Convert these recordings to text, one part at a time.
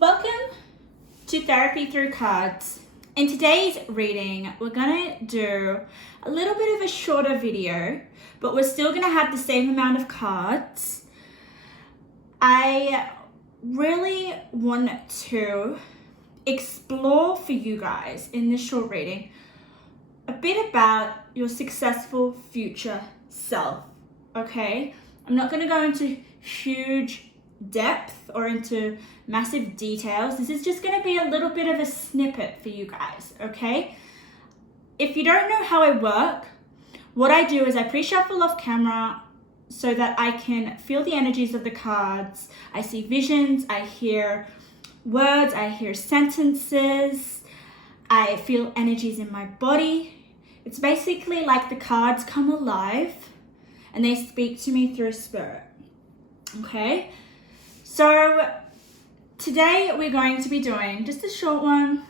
Welcome to Therapy Through Cards. In today's reading, we're going to do a little bit of a shorter video, but we're still going to have the same amount of cards. I really want to explore for you guys in this short reading a bit about your successful future self, okay? I'm not going to go into huge depth or into massive details. This is just going to be a little bit of a snippet for you guys, okay? If you don't know how I work, what I do is I pre-shuffle off camera so that I can feel the energies of the cards. I see visions, I hear words, I hear sentences, I feel energies in my body. It's basically like the cards come alive and they speak to me through spirit, okay? So today we're going to be doing just a short one.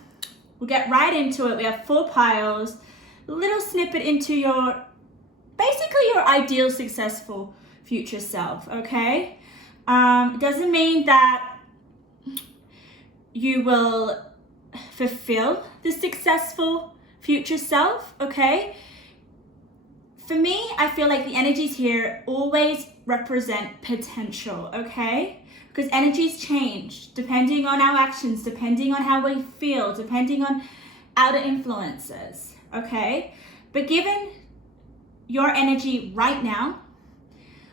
We'll get right into it. We have 4 piles, a little snippet into basically your ideal successful future self, okay? It doesn't mean that you will fulfill the successful future self, okay? For me, I feel like the energies here always represent potential, okay? Because energies change depending on our actions, depending on how we feel, depending on outer influences, okay? But given your energy right now,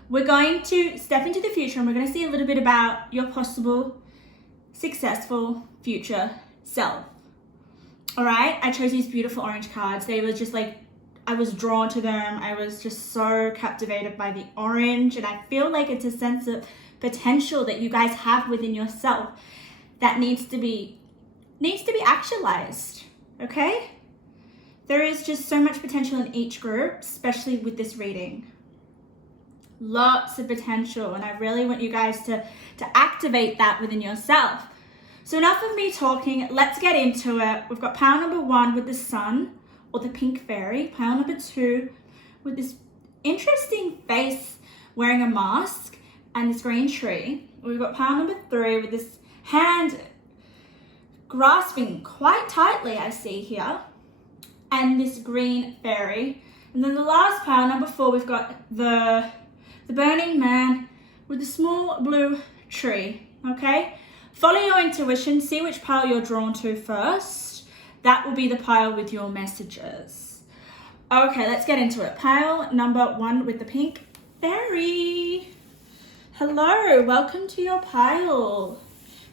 we're going to step into the future and we're going to see a little bit about your possible successful future self. All right, I chose these beautiful orange cards. They were just like, I was drawn to them. I was just so captivated by the orange, and I feel like it's a sense of potential that you guys have within yourself that needs to be actualized, okay? There is just so much potential in each group, especially with this reading. Lots of potential, and I really want you guys to activate that within yourself. So enough of me talking, let's get into it. We've got pile number 1 with the sun or the pink fairy, pile number 2 with this interesting face wearing a mask and this green tree. We've got pile number 3 with this hand grasping quite tightly, I see here, and this green fairy. And then the last pile, number 4, we've got the burning man with the small blue tree, okay? Follow your intuition, see which pile you're drawn to first. That will be the pile with your messages. Okay, let's get into it. Pile number 1 with the pink fairy. Hello, welcome to your pile.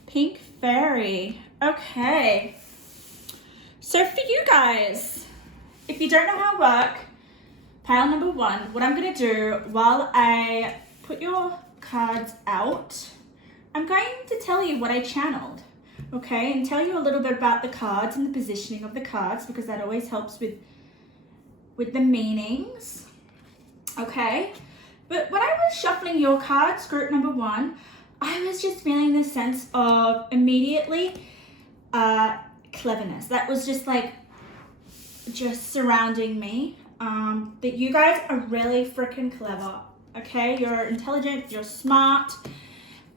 Pink fairy. Okay. So for you guys, if you don't know how I work, pile number 1, what I'm going to do while I put your cards out, I'm going to tell you what I channeled, okay? And tell you a little bit about the cards and the positioning of the cards, because that always helps with the meanings, okay? But when I was shuffling your cards, group number 1, I was just feeling this sense of immediately cleverness. That was just like, just surrounding me. That you guys are really freaking clever, okay? You're intelligent, you're smart,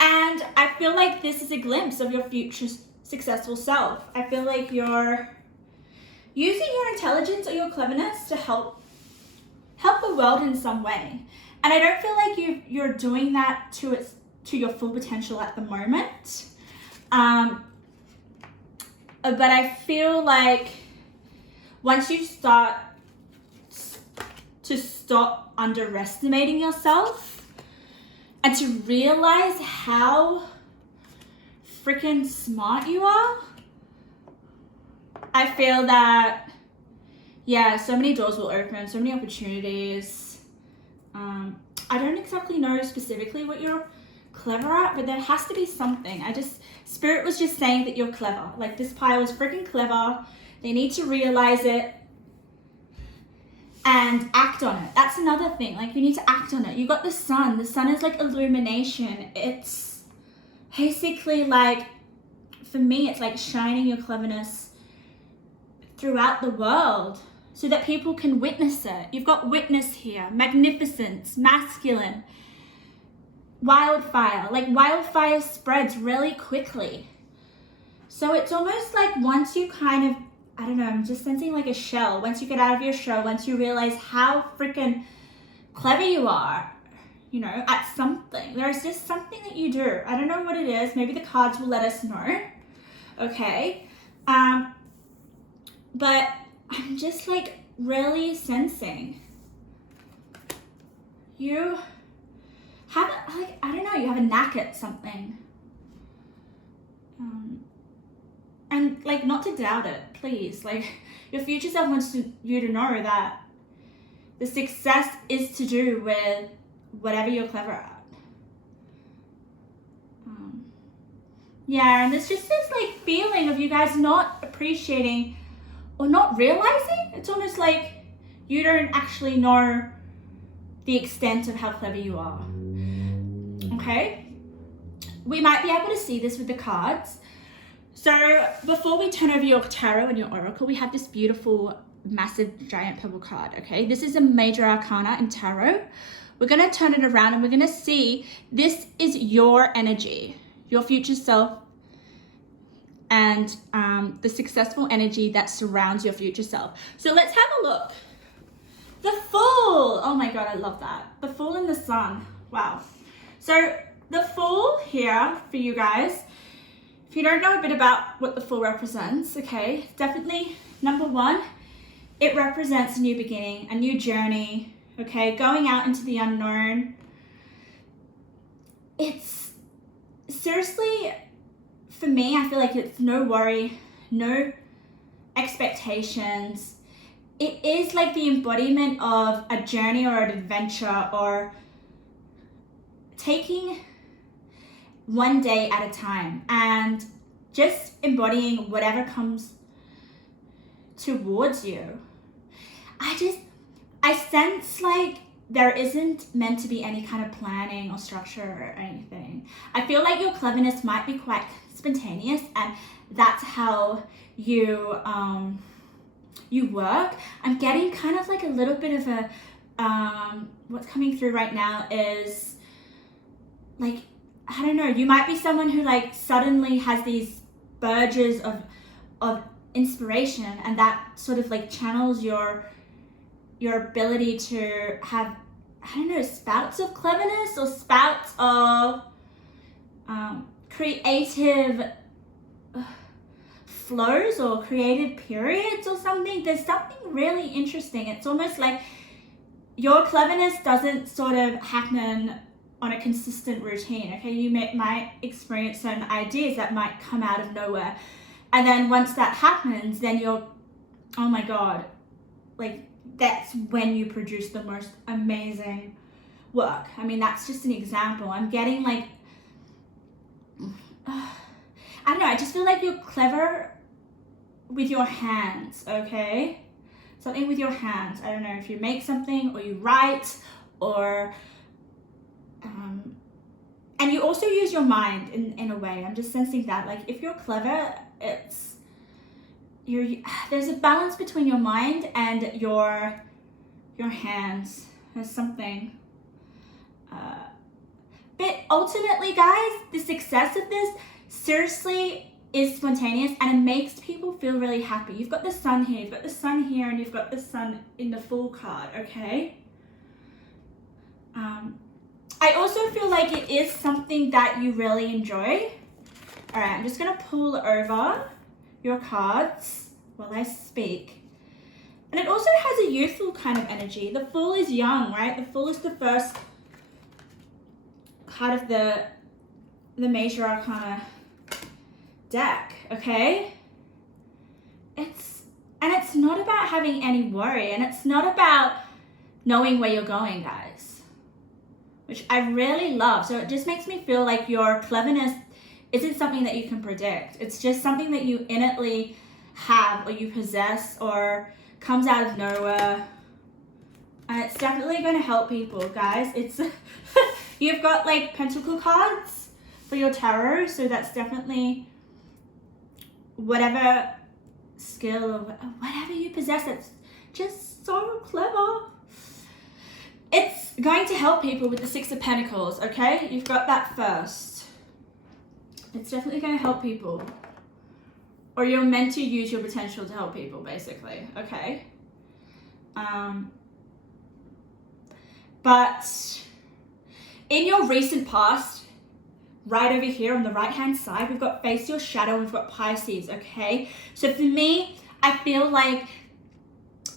and I feel like this is a glimpse of your future successful self. I feel like you're using your intelligence or your cleverness to help the world in some way. And I don't feel like you're doing that to your full potential at the moment. But I feel like once you start to stop underestimating yourself and to realize how freaking smart you are, I feel that, yeah, so many doors will open, so many opportunities. I don't exactly know specifically what you're clever at, but there has to be something. Spirit was just saying that you're clever. Like, this pile is freaking clever. They need to realize it and act on it. That's another thing. Like, you need to act on it. You got the sun. The sun is like illumination. It's basically like, for me, it's like shining your cleverness throughout the world so that people can witness it. You've got witness here, magnificence, masculine, wildfire. Like, wildfire spreads really quickly. So it's almost like once you kind of, I don't know, I'm just sensing like a shell. Once you get out of your shell, once you realize how freaking clever you are, you know, at something. There's just something that you do. I don't know what it is. Maybe the cards will let us know. Okay. But I'm just like really sensing you have, like, I don't know, you have a knack at something. And like, not to doubt it, please. Like, your future self wants you to know that the success is to do with whatever you're clever at. Yeah, and there's just this like feeling of you guys not appreciating or not realizing. It's almost like you don't actually know the extent of how clever you are. Okay? We might be able to see this with the cards. So before we turn over your tarot and your oracle, we have this beautiful, massive, giant purple card, okay? This is a major arcana in tarot. We're going to turn it around and we're going to see this is your energy, your future self, and the successful energy that surrounds your future self. So let's have a look. The Fool. Oh my God, I love that. The Fool and the Sun. Wow. So the Fool here for you guys, if you don't know a bit about what the Fool represents, okay, definitely number one, it represents a new beginning, a new journey, okay, going out into the unknown. It's seriously, for me, I feel like it's no worry, no expectations. It is like the embodiment of a journey or an adventure, or taking one day at a time and just embodying whatever comes towards you. I sense like there isn't meant to be any kind of planning or structure or anything. I feel like your cleverness might be quite spontaneous, and that's how you work. I'm getting kind of like a little bit of a what's coming through right now is like, I don't know, you might be someone who like suddenly has these burges of inspiration, and that sort of like channels your ability to have, I don't know, spouts of cleverness or spouts of creative flows or creative periods or something. There's something really interesting. It's almost like your cleverness doesn't sort of happen on a consistent routine, okay? You might experience certain ideas that might come out of nowhere. And then once that happens, then you're, oh my God, like that's when you produce the most amazing work. I mean, that's just an example. I'm getting like, I don't know, I just feel like you're clever with your hands, okay? Something with your hands. I don't know if you make something or you write or, and you also use your mind in a way. I'm just sensing that, like if you're clever, there's a balance between your mind and your hands. There's something. But ultimately, guys, the success of this seriously is spontaneous, and it makes people feel really happy. You've got the Sun here, you've got the Sun here, and you've got the Sun in the Fool card, okay? I also feel like it is something that you really enjoy. All right, I'm just gonna pull over your cards while I speak. And it also has a youthful kind of energy. The Fool is young, right? The Fool is the first card of the Major Arcana deck, okay? It's not about having any worry, and it's not about knowing where you're going, guys, which I really love. So it just makes me feel like your cleverness isn't something that you can predict. It's just something that you innately have or you possess or comes out of nowhere. And it's definitely going to help people, guys. It's you've got like pentacle cards for your tarot, so that's definitely whatever skill or whatever you possess. It's just so clever. It's going to help people with the Six of Pentacles, okay? You've got that first. It's definitely going to help people. or you're meant to use your potential to help people, basically, okay? But in your recent past, right over here on the right-hand side, we've got face your shadow, we've got Pisces, okay? So for me, I feel like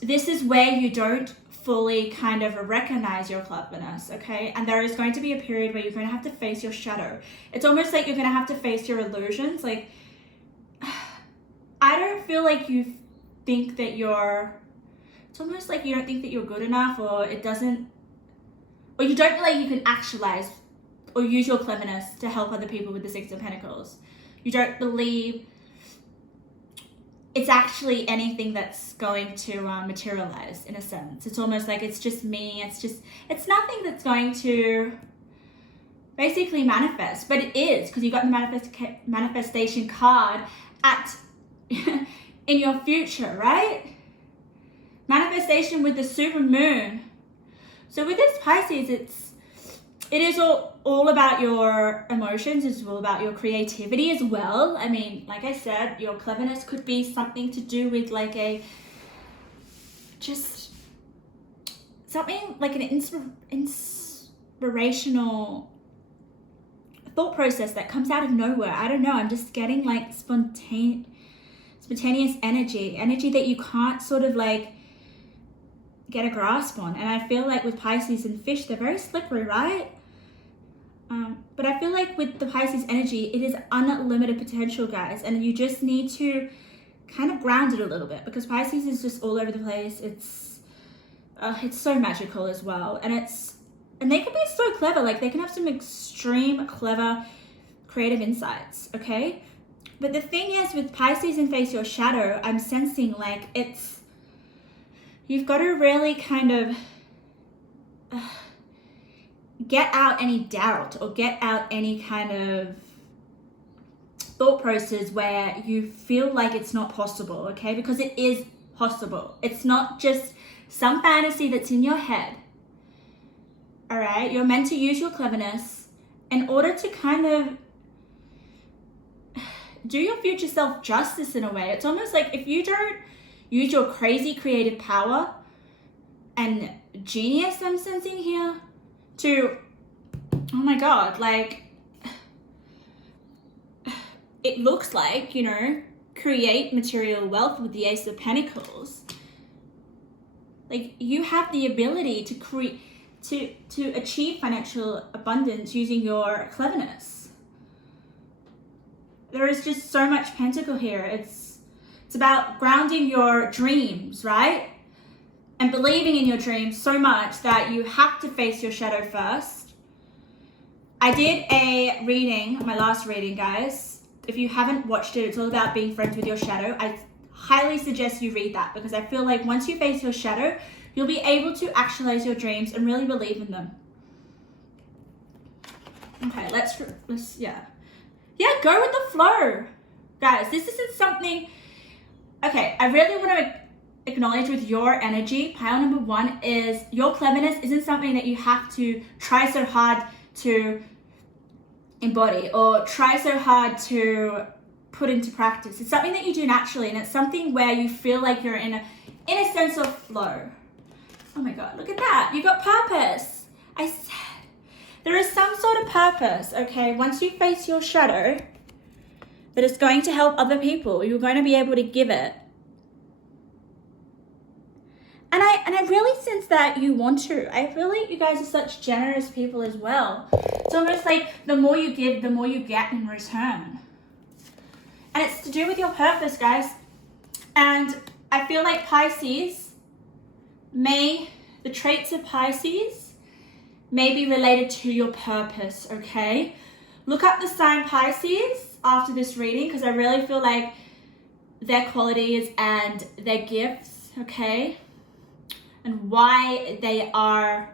this is where you don't fully kind of recognize your cleverness, okay? And there is going to be a period where you're going to have to face your shadow. It's almost like you're going to have to face your illusions. Like, I don't feel like you think that it's almost like you don't think that you're good enough, or you don't feel like you can actualize or use your cleverness to help other people with the Six of Pentacles. You don't believe it's actually anything that's going to materialize, in a sense. It's almost like it's just me. It's nothing that's going to basically manifest, but it is, because you got the manifestation card in your future, right? Manifestation with the super moon. So with this Pisces, it is all about your emotions. It's all about your creativity as well. I mean, like I said, your cleverness could be something to do with like something like an inspirational thought process that comes out of nowhere. I don't know. I'm just getting like spontaneous energy that you can't sort of like get a grasp on. And I feel like with Pisces and fish, they're very slippery, right? But I feel like with the Pisces energy, it is unlimited potential, guys, and you just need to kind of ground it a little bit, because Pisces is just all over the place. It's so magical as well, and they can be so clever. Like, they can have some extreme clever creative insights, okay? But the thing is, with Pisces and face your shadow, I'm sensing like you've got to really kind of get out any doubt or get out any kind of thought process where you feel like it's not possible, okay? Because it is possible. It's not just some fantasy that's in your head, all right? You're meant to use your cleverness in order to kind of do your future self justice in a way. It's almost like if you don't use your crazy creative power and genius I'm sensing here to, oh my God, like, it looks like, create material wealth with the Ace of Pentacles. Like, you have the ability to achieve financial abundance using your cleverness. There is just so much pentacle here. It's about grounding your dreams, right? And believing in your dreams so much that you have to face your shadow first. I did a reading, my last reading, guys. If you haven't watched it, it's all about being friends with your shadow. I highly suggest you read that, because I feel like once you face your shadow, you'll be able to actualize your dreams and really believe in them. Okay, let's go with the flow. Guys, this isn't something, okay, I really want to acknowledge with your energy. Pile number one is your cleverness isn't something that you have to try so hard to embody or try so hard to put into practice. It's something that you do naturally, and it's something where you feel like you're in a sense of flow. Oh my God, look at that. You got purpose. I said there is some sort of purpose, okay? Once you face your shadow, that is going to help other people. You're going to be able to give it. And I really sense that you want to. I feel like you guys are such generous people as well. It's almost like the more you give, the more you get in return. And it's to do with your purpose, guys. And I feel like Pisces the traits of Pisces may be related to your purpose, okay? Look up the sign Pisces after this reading, because I really feel like their qualities and their gifts, okay? And why they are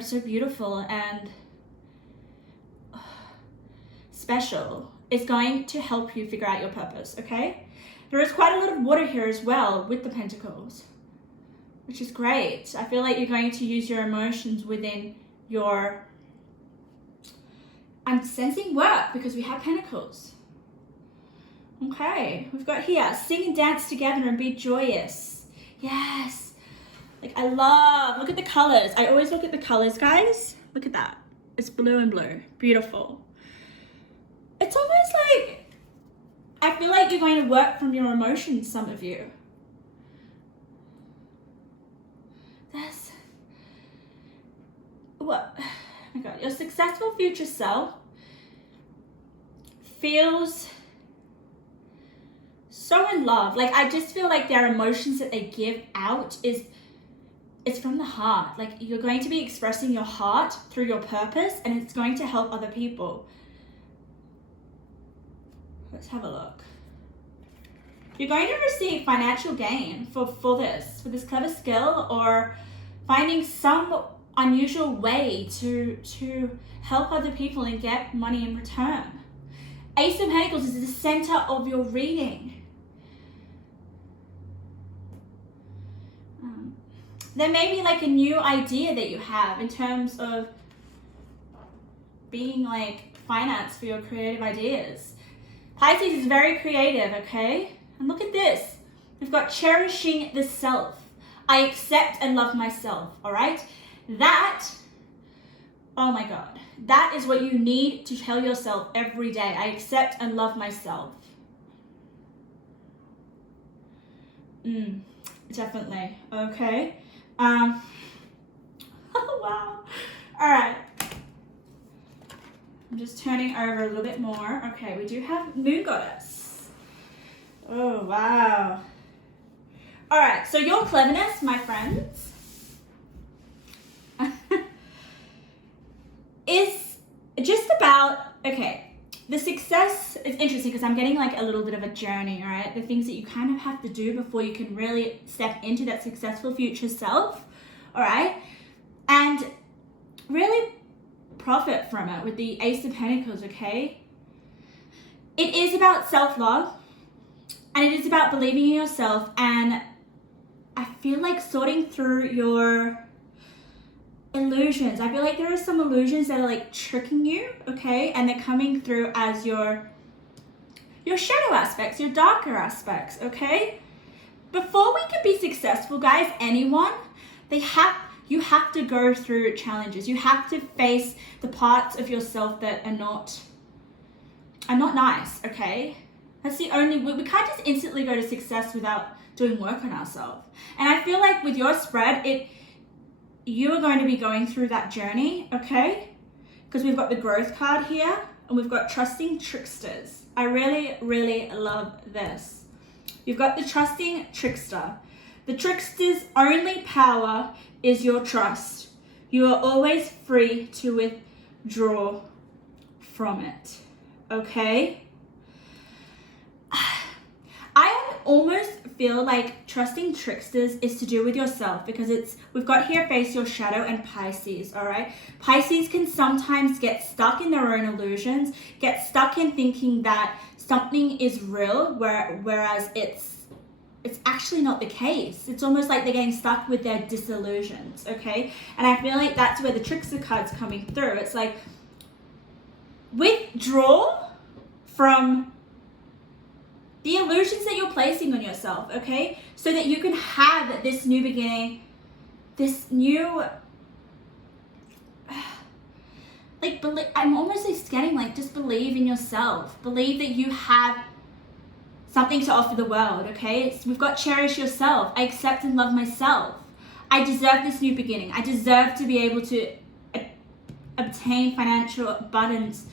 so beautiful and special is going to help you figure out your purpose, okay? There is quite a lot of water here as well with the pentacles, which is great. I feel like you're going to use your emotions within I'm sensing work, because we have pentacles. Okay, we've got here, sing and dance together and be joyous. Yes. Like I love, look at the colors. I always look at the colors, guys. Look at that. It's blue and blue. Beautiful. It's almost like, I feel like you're going to work from your emotions, some of you. That's, what? Oh my God, your successful future self feels so in love. Like I just feel like their emotions that they give out it's from the heart. Like you're going to be expressing your heart through your purpose, and it's going to help other people. Let's have a look. You're going to receive financial gain for this clever skill, or finding some unusual way to help other people and get money in return. Ace of Pentacles is the center of your reading. There may be like a new idea that you have in terms of being like finance for your creative ideas. Pisces is very creative, okay? And look at this. We've got cherishing the self. I accept and love myself, all right? That, oh my God, that is what you need to tell yourself every day. I accept and love myself. Definitely, okay? Oh, wow. All right. I'm just turning over a little bit more. Okay, we do have Moon Goddess. Oh, wow. All right, so your cleverness, my friends, is just about, okay, the success is interesting because I'm getting like a little bit of a journey, all right? The things that you kind of have to do before you can really step into that successful future self, all right? And really profit from it with the Ace of Pentacles, okay? It is about self-love, and it is about believing in yourself, and I feel like sorting through your illusions. I feel like there are some illusions that are like tricking you, okay? And they're coming through as your shadow aspects, your darker aspects, okay? Before we can be successful, guys, anyone, you have to go through challenges. You have to face the parts of yourself that are not nice, okay? That's the only, we can't just instantly go to success without doing work on ourselves. And I feel like with your spread, you are going to be going through that journey, okay? Because we've got the growth card here, and we've got trusting tricksters. I really, really love this. You've got the trusting trickster. The trickster's only power is your trust. You are always free to withdraw from it, okay? I almost feel like trusting tricksters is to do with yourself, because we've got here face your shadow and Pisces, all right? Pisces can sometimes get stuck in their own illusions, get stuck in thinking that something is real, whereas it's actually not the case. It's almost like they're getting stuck with their disillusions, okay? And I feel like that's where the trickster card's coming through. It's like, withdraw from the illusions that you're placing on yourself, okay? So that you can have this new beginning, this new, like, I'm almost like getting like, just believe in yourself. Believe that you have something to offer the world, okay? We've got cherish yourself. I accept and love myself. I deserve this new beginning. I deserve to be able to obtain financial abundance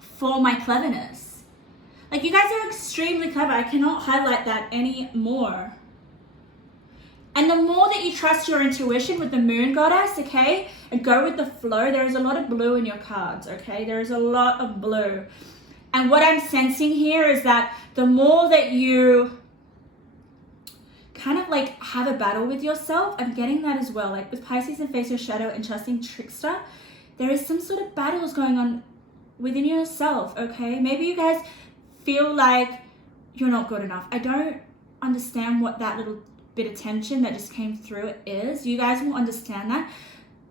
for my cleverness. Like, you guys are extremely clever. I cannot highlight that anymore. And the more that you trust your intuition with the Moon Goddess, okay, and go with the flow, there is a lot of blue in your cards, okay? There is a lot of blue. And what I'm sensing here is that the more that you kind of like have a battle with yourself, I'm getting that as well. Like with Pisces and face your shadow and trusting trickster, there is some sort of battles going on within yourself, okay? Maybe you guys feel like you're not good enough. I don't understand what that little bit of tension that just came through is. You guys will understand that.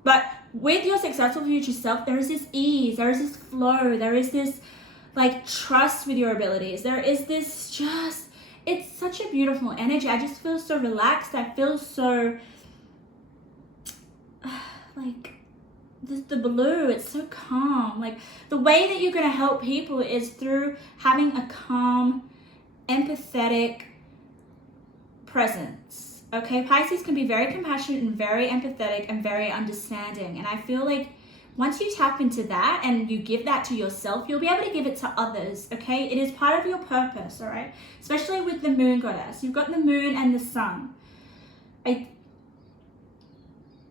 But with your successful future self, there is this ease, there is this flow, there is this like trust with your abilities. There is this just, it's such a beautiful energy. I just feel so relaxed. I feel so like the blue, it's so calm. Like the way that you're going to help people is through having a calm, empathetic presence. Okay, Pisces can be very compassionate and very empathetic and very understanding. And I feel like once you tap into that and you give that to yourself, you'll be able to give it to others. Okay, it is part of your purpose. All right, especially with the moon goddess. You've got the moon and the sun.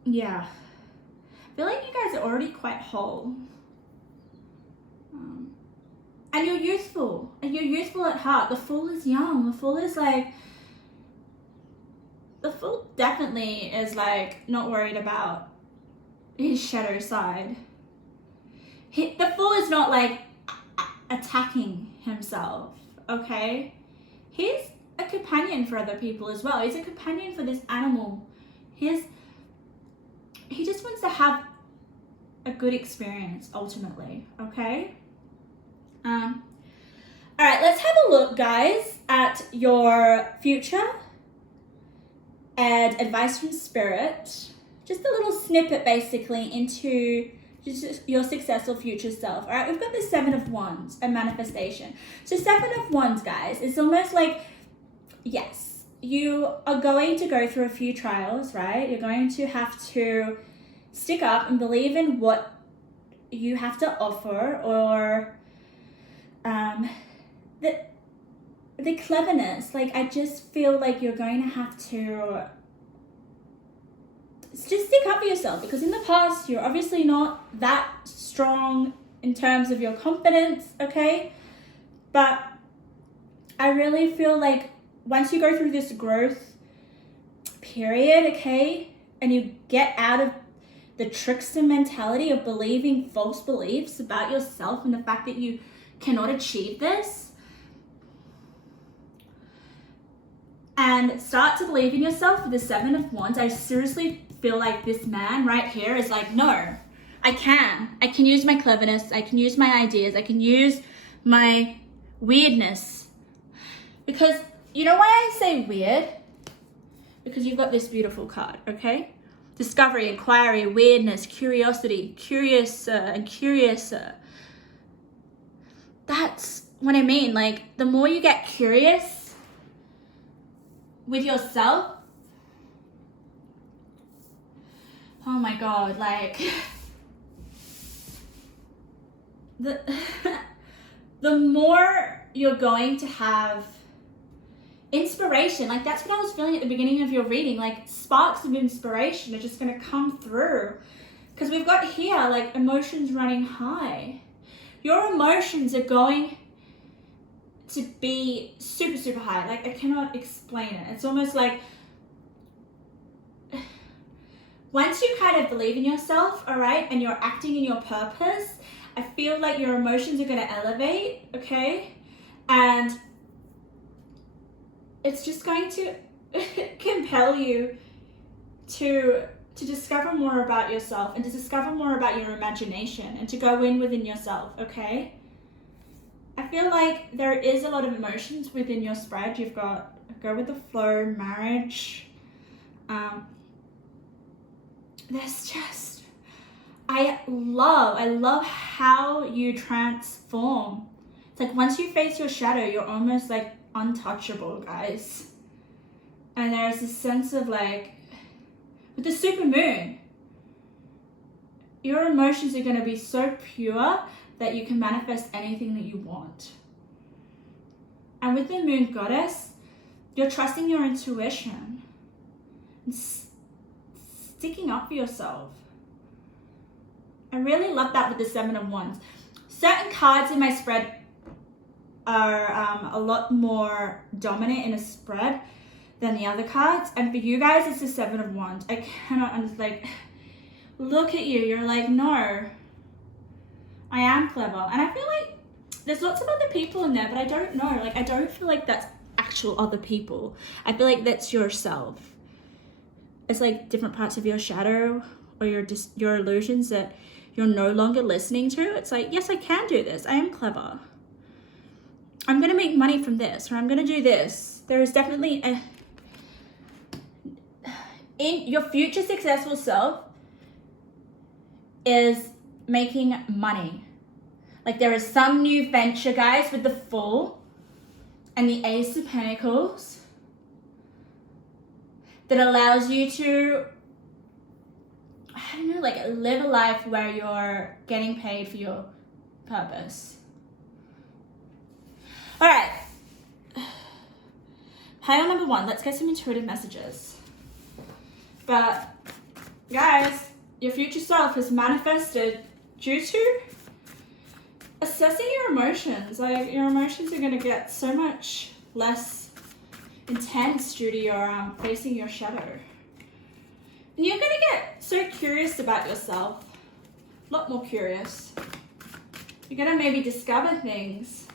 Yeah. I feel like you guys are already quite whole. And you're youthful. And you're youthful at heart. The Fool is young. The Fool is like... The Fool definitely is like not worried about his shadow side. The Fool is not like attacking himself, okay? He's a companion for other people as well. He's a companion for this animal. He just wants to have a good experience ultimately, okay? All right, let's have a look, guys, at your future and advice from Spirit. Just a little snippet basically into just your successful future self. All right, we've got the Seven of Wands and manifestation. So Seven of Wands, guys, it's almost like, yes, you are going to go through a few trials, right? You're going to have to stick up and believe in what you have to offer, or the cleverness. Like, I just feel like you're going to have to just stick up for yourself, because in the past you're obviously not that strong in terms of your confidence, okay? But I really feel like once you go through this growth period, okay, and you get out of the trickster mentality of believing false beliefs about yourself and the fact that you cannot achieve this, and start to believe in yourself with the Seven of Wands, I seriously feel like this man right here is like, no, I can use my cleverness, I can use my ideas, I can use my weirdness. Because you know why I say weird? Because you've got this beautiful card, okay? Discovery, inquiry, weirdness, curiosity, curious and curiouser. That's what I mean. Like, the more you get curious with yourself, oh my God, like, the more you're going to have inspiration. Like, that's what I was feeling at the beginning of your reading. Like, sparks of inspiration are just going to come through, because we've got here like emotions running high. Your emotions are going to be super, super high. Like, I cannot explain it. It's almost like once you kind of believe in yourself, all right, and you're acting in your purpose, I feel like your emotions are going to elevate, okay? And it's just going to compel you to discover more about yourself, and to discover more about your imagination, and to go in within yourself, okay? I feel like there is a lot of emotions within your spread. You've got go with the flow, marriage. There's just, I love how you transform. It's like once you face your shadow, you're almost like untouchable, guys. And there's this sense of like, with the super moon, your emotions are going to be so pure that you can manifest anything that you want. And with the moon goddess, you're trusting your intuition and sticking up for yourself. I really love that with the Seven of Wands. Certain cards in my spread are a lot more dominant in a spread than the other cards, and for you guys it's the Seven of Wands. I cannot understand, like, look at you, you're like, no, I am clever. And I feel like there's lots of other people in there, but I don't know, like, I don't feel like that's actual other people. I feel like that's yourself. It's like different parts of your shadow or your illusions that you're no longer listening to. It's like, yes, I can do this, I am clever. I'm going to make money from this, or I'm going to do this. There is definitely in your future successful self is making money. Like there is some new venture, guys, with the Fool and the Ace of Pentacles that allows you to, I don't know, like live a life where you're getting paid for your purpose. All right. Pile number 1, let's get some intuitive messages. But guys, your future self has manifested due to assessing your emotions. Like your emotions are going to get so much less intense due to your facing your shadow. And you're going to get so curious about yourself. A lot more curious. You're going to maybe discover things.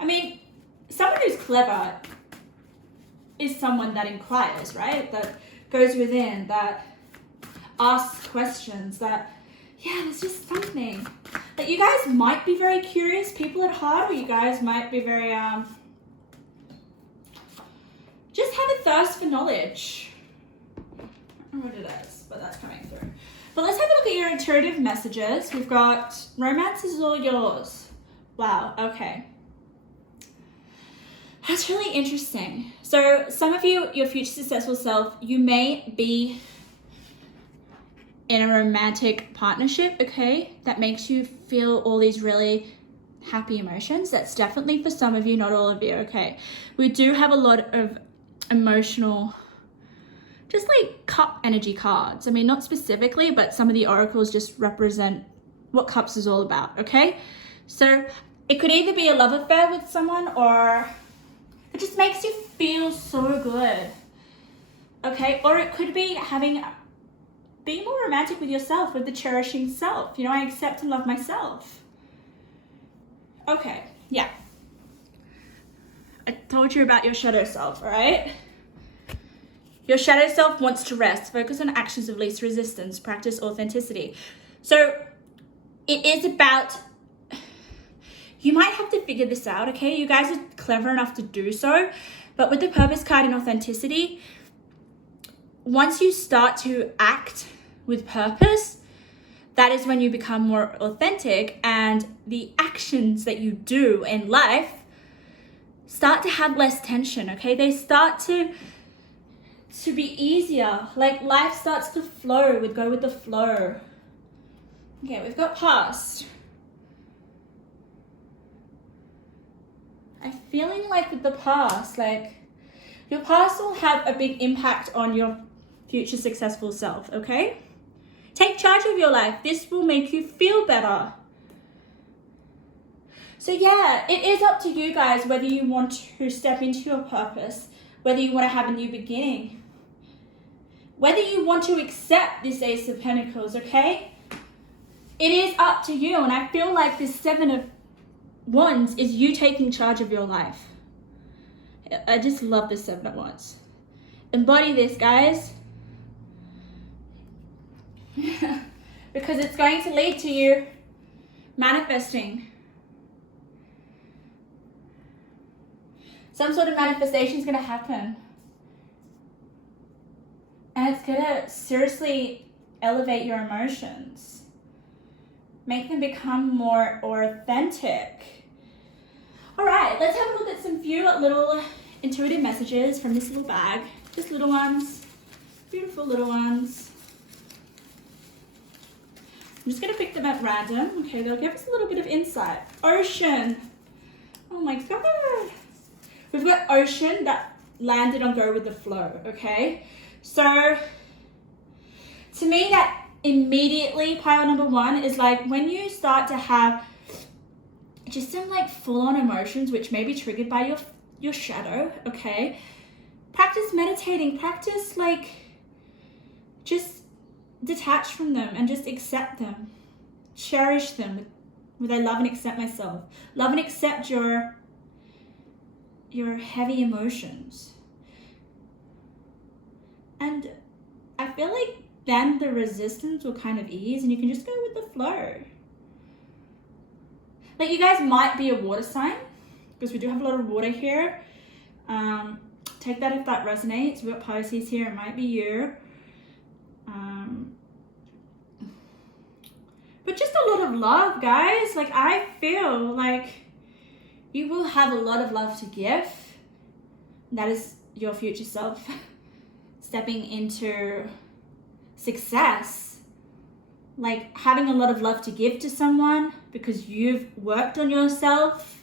I mean, someone who's clever is someone that inquires, right? That goes within, that asks questions, that, yeah, there's just something. That you guys might be very curious people at heart, or you guys might be very, just have a thirst for knowledge. I don't know what it is, but that's coming through. But let's have a look at your intuitive messages. We've got romance is all yours. Wow, okay. That's really interesting. So some of you, your future successful self, you may be in a romantic partnership, okay, that makes you feel all these really happy emotions. That's definitely for some of you, not all of you, okay. We do have a lot of emotional, just like cup energy cards. I mean, not specifically, but some of the oracles just represent what cups is all about, okay? So it could either be a love affair with someone, or it just makes you feel so good, okay? Or it could be being more romantic with yourself, with the cherishing self. You know, I accept and love myself. Okay, yeah. I told you about your shadow self, all right? Your shadow self wants to rest, focus on actions of least resistance, practice authenticity. So it is about, you might have to figure this out, okay? You guys are clever enough to do so, but with the purpose card and authenticity, once you start to act with purpose, that is when you become more authentic, and the actions that you do in life start to have less tension, okay? They start to be easier. Like life starts to flow, go with the flow. Okay, we've got past. I'm feeling like with the past, like your past will have a big impact on your future successful self, okay? Take charge of your life. This will make you feel better. So yeah, it is up to you guys whether you want to step into your purpose, whether you want to have a new beginning, whether you want to accept this Ace of Pentacles, okay? It is up to you, and I feel like this 7 of Wands is you taking charge of your life. I just love this 7 of Wands. Embody this, guys. Because it's going to lead to you manifesting. Some sort of manifestation is going to happen. And it's going to seriously elevate your emotions. Make them become more authentic. All right, let's have a look at some few little intuitive messages from this little bag. Just little ones. Beautiful little ones. I'm just going to pick them at random. Okay, they'll give us a little bit of insight. Ocean. Oh my God. We've got ocean that landed on go with the flow, okay? So, to me, that immediately, pile number 1, is like when you start to have just some like full-on emotions, which may be triggered by your shadow, okay? Practice meditating. Practice like just detach from them and just accept them. Cherish them with I love and accept myself. Love and accept your heavy emotions. And I feel like then the resistance will kind of ease and you can just go with the flow. Like you guys might be a water sign because we do have a lot of water here. Take that if that resonates. We've got Pisces here, it might be you. But just a lot of love, guys. Like I feel like you will have a lot of love to give. That is your future self stepping into success. Like having a lot of love to give to someone because you've worked on yourself.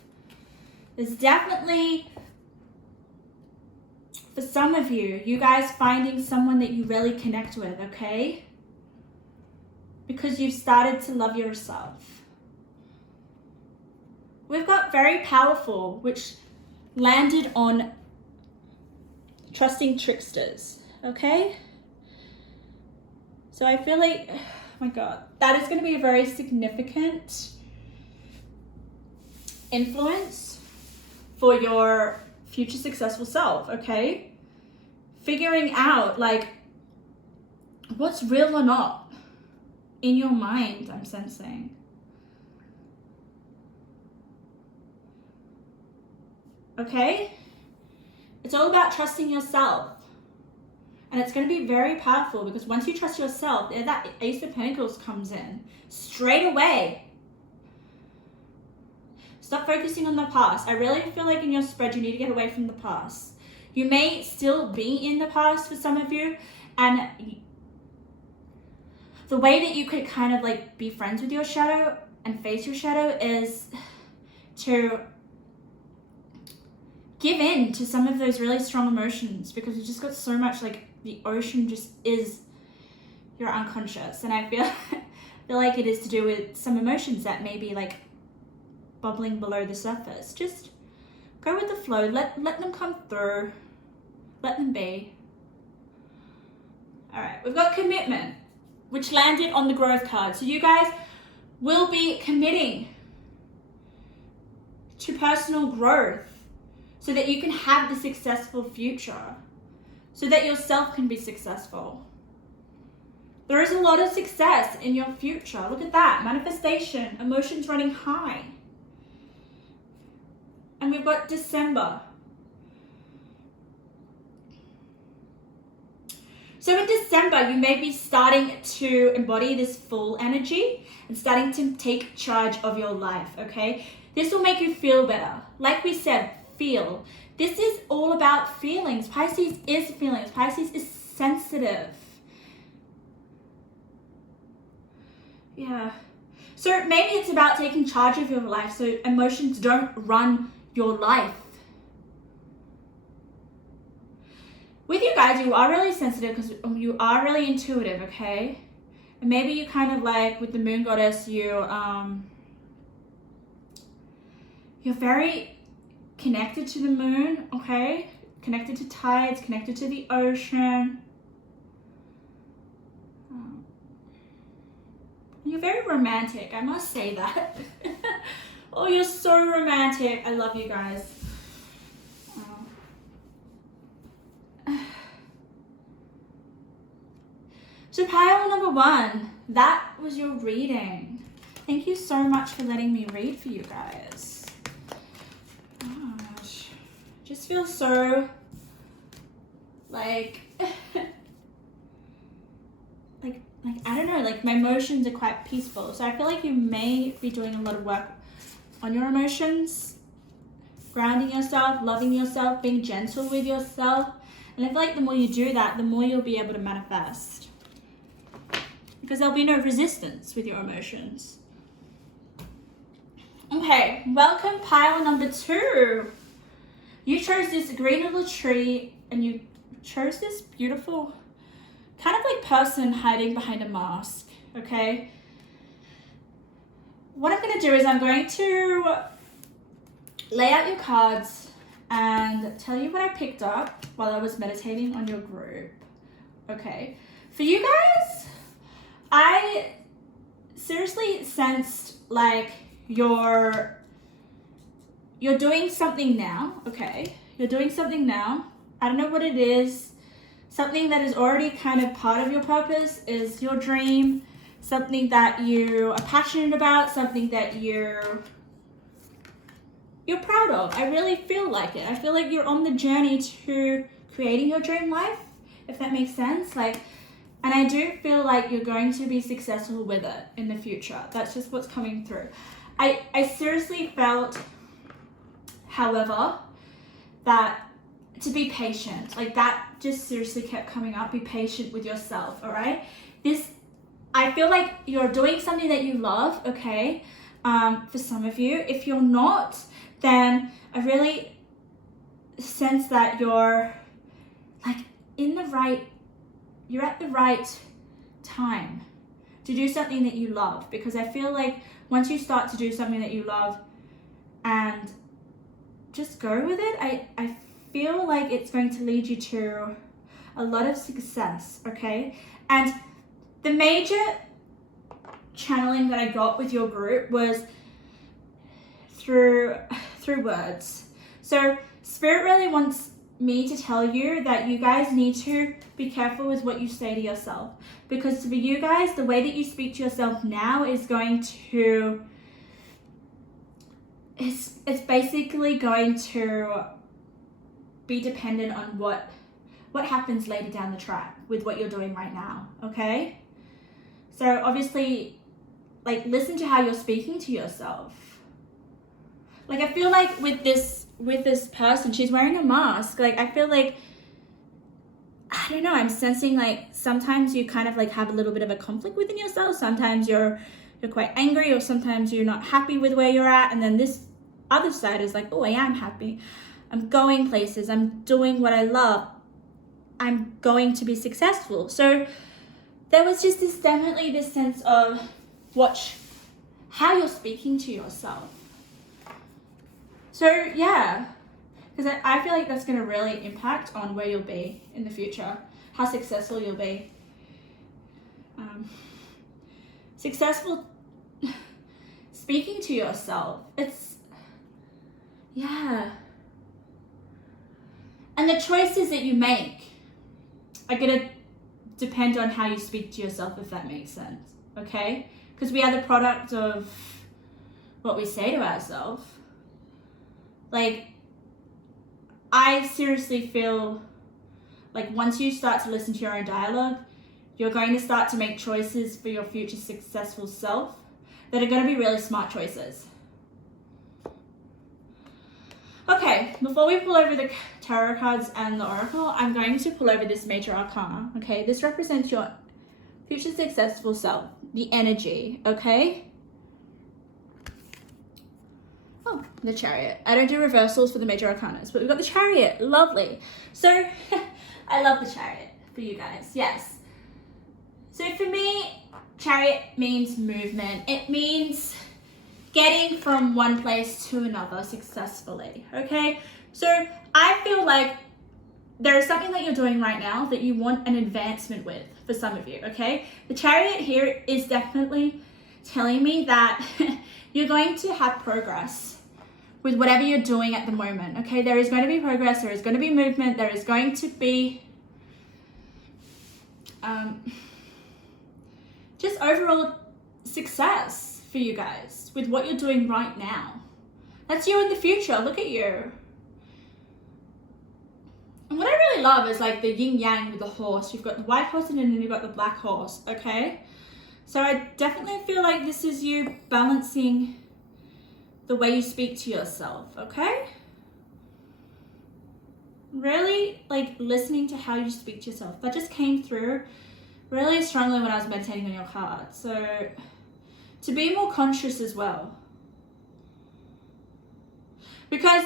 There's definitely, for some of you, you guys finding someone that you really connect with, okay? Because you've started to love yourself. We've got very powerful, which landed on trusting tricksters, okay? So I feel like, oh my God, that is going to be a very significant influence for your future successful self, okay? Figuring out like what's real or not in your mind, I'm sensing. Okay? It's all about trusting yourself. And it's going to be very powerful because once you trust yourself, there that Ace of Pentacles comes in straight away. Stop focusing on the past. I really feel like in your spread, you need to get away from the past. You may still be in the past for some of you, and the way that you could kind of like be friends with your shadow and face your shadow is to give in to some of those really strong emotions, because you just got so much, like the ocean just is your unconscious. And I feel like it is to do with some emotions that may be like bubbling below the surface. Just go with the flow, let them come through, let them be. All right, we've got commitment, which landed on the growth card. So you guys will be committing to personal growth so that you can have the successful future, so that yourself can be successful. There is a lot of success in your future. Look at that, manifestation, emotions running high. And we've got December. So in December, you may be starting to embody this full energy and starting to take charge of your life, okay? This will make you feel better. Like we said, feel. This is all about feelings. Pisces is feelings. Pisces is sensitive. Yeah. So maybe it's about taking charge of your life so emotions don't run your life. With you guys, you are really sensitive because you are really intuitive, okay? And maybe you kind of like, with the moon goddess, you're very connected to the moon, okay? Connected to tides, connected to the ocean. You're very romantic, I must say that. Oh, you're so romantic. I love you guys. So pile number 1, that was your reading. Thank you so much for letting me read for you guys. Gosh, just feel so like, like I don't know, like my emotions are quite peaceful. So I feel like you may be doing a lot of work on your emotions, grounding yourself, loving yourself, being gentle with yourself. And I feel like the more you do that, the more you'll be able to manifest. Because there'll be no resistance with your emotions. Okay, welcome pile number 2. You chose this green little tree and you chose this beautiful kind of like person hiding behind a mask, okay? What I'm going to do is I'm going to lay out your cards and tell you what I picked up while I was meditating on your group, okay? For you guys, I seriously sensed like you're doing something now, okay? You're doing something now. I don't know what it is. Something that is already kind of part of your purpose is your dream. Something that you are passionate about. Something that you're you're proud of. I really feel like it. I feel like you're on the journey to creating your dream life, if that makes sense. Like, and I do feel like you're going to be successful with it in the future. That's just what's coming through. I seriously felt, however, that to be patient, like that just seriously kept coming up. Be patient with yourself, all right? I feel like you're doing something that you love, okay? For some of you. If you're not, then I really sense that you're like you're at the right time to do something that you love, because I feel like once you start to do something that you love and just go with it, I feel like it's going to lead you to a lot of success, okay? And the major channeling that I got with your group was through words. So Spirit really wants me to tell you that you guys need to be careful with what you say to yourself, because for you guys, the way that you speak to yourself now is going to, it's basically going to be dependent on what happens later down the track with what you're doing right now, okay? So obviously, like, listen to how you're speaking to yourself. Like, I feel like with this person, she's wearing a mask. Like, I feel like, I don't know, I'm sensing like sometimes you kind of like have a little bit of a conflict within yourself. Sometimes you're quite angry, or sometimes you're not happy with where you're at. And then this other side is like, oh, I am happy. I'm going places. I'm doing what I love. I'm going to be successful. So there was just definitely this sense of watch how you're speaking to yourself. So yeah, because I feel like that's going to really impact on where you'll be in the future, how successful you'll be. Successful speaking to yourself. Yeah. And the choices that you make are going to depend on how you speak to yourself, if that makes sense, okay? Because we are the product of what we say to ourselves. Like, I seriously feel like once you start to listen to your own dialogue, you're going to start to make choices for your future successful self that are going to be really smart choices. Okay, before we pull over the tarot cards and the oracle, I'm going to pull over this major arcana, okay? This represents your future successful self, the energy, okay? Oh, the Chariot. I don't do reversals for the major arcanas, but we've got the Chariot. Lovely. So, I love the Chariot for you guys, yes. So for me, Chariot means movement. It means getting from one place to another successfully, okay? So I feel like there is something that you're doing right now that you want an advancement with for some of you, okay? The Chariot here is definitely telling me that you're going to have progress with whatever you're doing at the moment, okay? There is going to be progress, there is going to be movement, there is going to be just overall success for you guys with what you're doing right now. That's you in the future. Look at you. And what I really love is like the yin yang with the horse. You've got the white horse and then you've got the black horse, okay? So I definitely feel like this is you balancing the way you speak to yourself, okay? Really like listening to how you speak to yourself. That just came through really strongly when I was meditating on your card. So to be more conscious as well. Because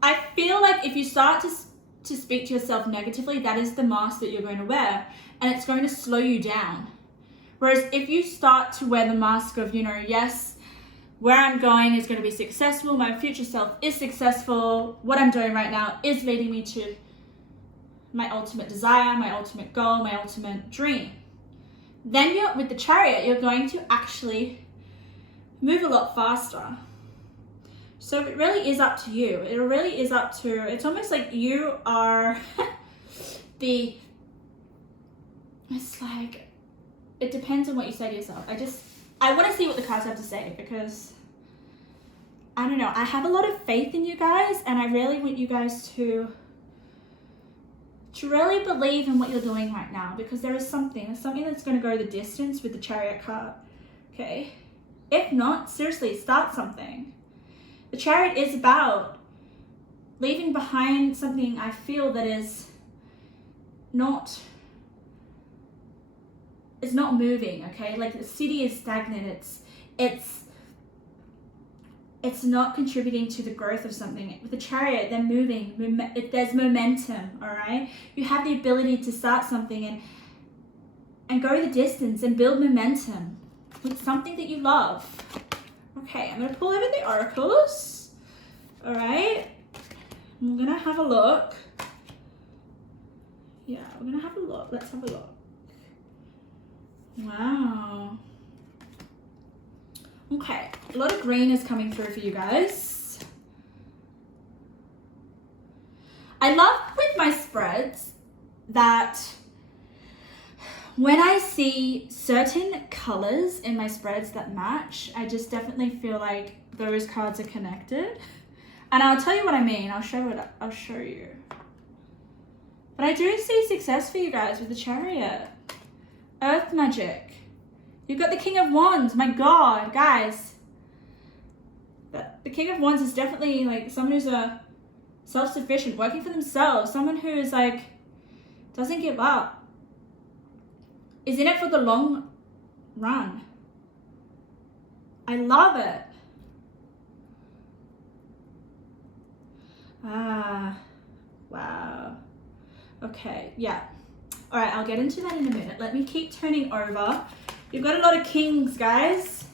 I feel like if you start to speak to yourself negatively, that is the mask that you're going to wear, and it's going to slow you down. Whereas if you start to wear the mask of, yes, where I'm going is going to be successful, my future self is successful, what I'm doing right now is leading me to my ultimate desire, my ultimate goal, my ultimate dream. Then with the Chariot, you're going to actually move a lot faster. So it really is up to you. It really is up to, it's almost like you are it's like, it depends on what you say to yourself. I want to see what the cards have to say, because I don't know, I have a lot of faith in you guys, and I really want you guys to really believe in what you're doing right now, because there's something that's going to go the distance with the Chariot card, okay? If not, seriously, start something. The Chariot is about leaving behind something I feel that is not moving, okay? Like the city is stagnant. It's not contributing to the growth of something. With the Chariot, they're moving. There's momentum, all right? You have the ability to start something and go the distance and build momentum with something that you love. Okay, I'm gonna pull over the oracles, all right? I'm gonna have a look. Yeah, we're gonna have a look. Let's have a look. Wow. Okay, a lot of green is coming through for you guys. I love with my spreads that when I see certain colors in my spreads that match, I just definitely feel like those cards are connected. And I'll tell you what I mean. I'll show you. But I do see success for you guys with the Chariot. Earth magic. You've got the King of Wands. My God, guys. The King of Wands is definitely like someone who's a self-sufficient, working for themselves. Someone who is like, doesn't give up. Is in it for the long run. I love it. Ah, wow. Okay, yeah. All right, I'll get into that in a minute. Let me keep turning over. You've got a lot of kings, guys.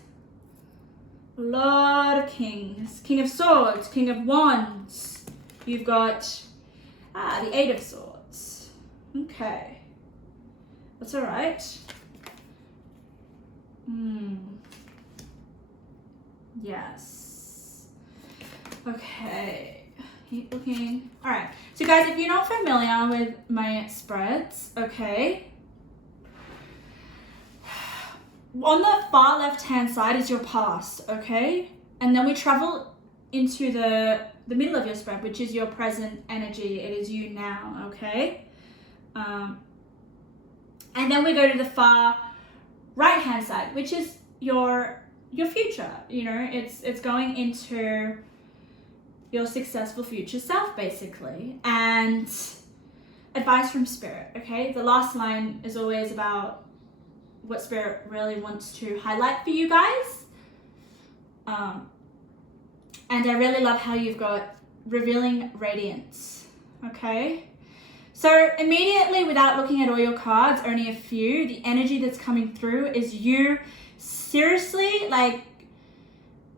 A lot of kings. King of Swords, King of Wands. You've got the Eight of Swords. Okay. That's all right. Yes. Okay. Keep looking. All right. So guys, if you're not familiar with my spreads, okay, on the far left-hand side is your past, okay? And then we travel into the middle of your spread, which is your present energy. It is you now, okay? And then we go to the far right-hand side, which is your future. You know, it's going into your successful future self, basically. And advice from Spirit, okay? The last line is always about what Spirit really wants to highlight for you guys. And I really love how you've got revealing radiance, okay? So immediately, without looking at all your cards, only a few, the energy that's coming through is you seriously, like,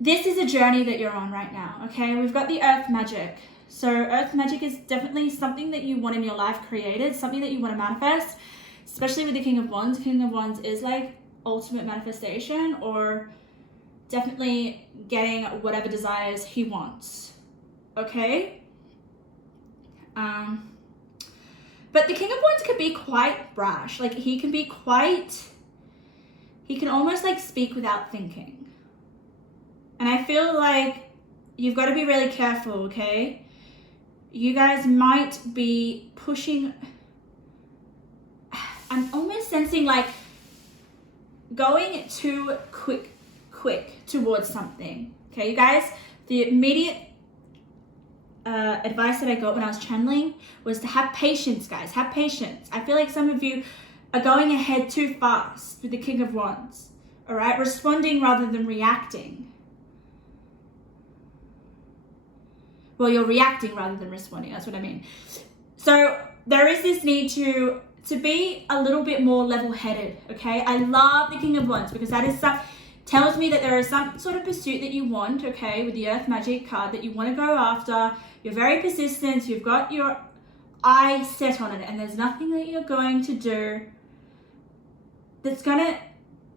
this is a journey that you're on right now, okay? We've got the earth magic. So earth magic is definitely something that you want in your life created, something that you want to manifest, especially with the King of Wands. King of Wands is like ultimate manifestation, or definitely getting whatever desires he wants, okay? But the King of Wands can be quite brash. Like he can almost like speak without thinking. And I feel like you've got to be really careful, okay? You guys might be pushing, I'm almost sensing like going too quick towards something, okay, you guys? The immediate advice that I got when I was channeling was to have patience, guys. Have patience. I feel like some of you are going ahead too fast with the King of Wands, all right? Responding rather than reacting. Well, you're reacting rather than responding. That's what I mean. So there is this need to be a little bit more level-headed, okay? I love the King of Wands because that is tells me that there is some sort of pursuit that you want, okay, with the Earth Magic card that you want to go after. You're very persistent. You've got your eye set on it, and there's nothing that you're going to do that's going to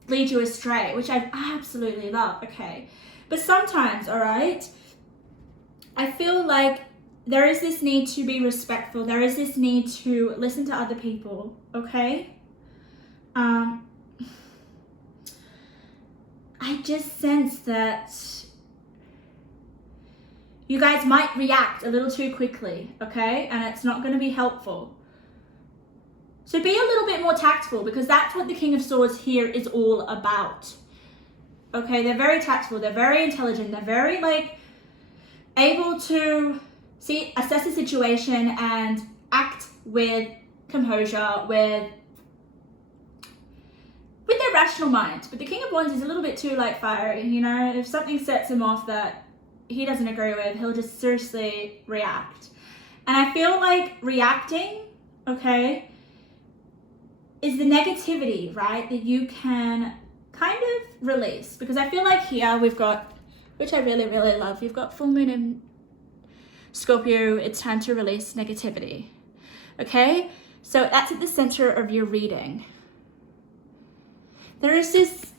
lead you astray, which I absolutely love, okay? But sometimes, all right, I feel like there is this need to be respectful. There is this need to listen to other people, okay? I just sense that you guys might react a little too quickly, okay? And it's not going to be helpful. So be a little bit more tactful, because that's what the King of Swords here is all about. Okay, they're very tactful, they're very intelligent, they're very like able to assess the situation and act with composure, with their rational mind. But the King of Wands is a little bit too like fiery, you know? If something sets him off that he doesn't agree with, he'll just seriously react. And I feel like reacting, okay, is the negativity, right, that you can kind of release. Because I feel like here we've got, which I really, really love, you've got full moon in Scorpio. It's time to release negativity, okay? So that's at the center of your reading. There is this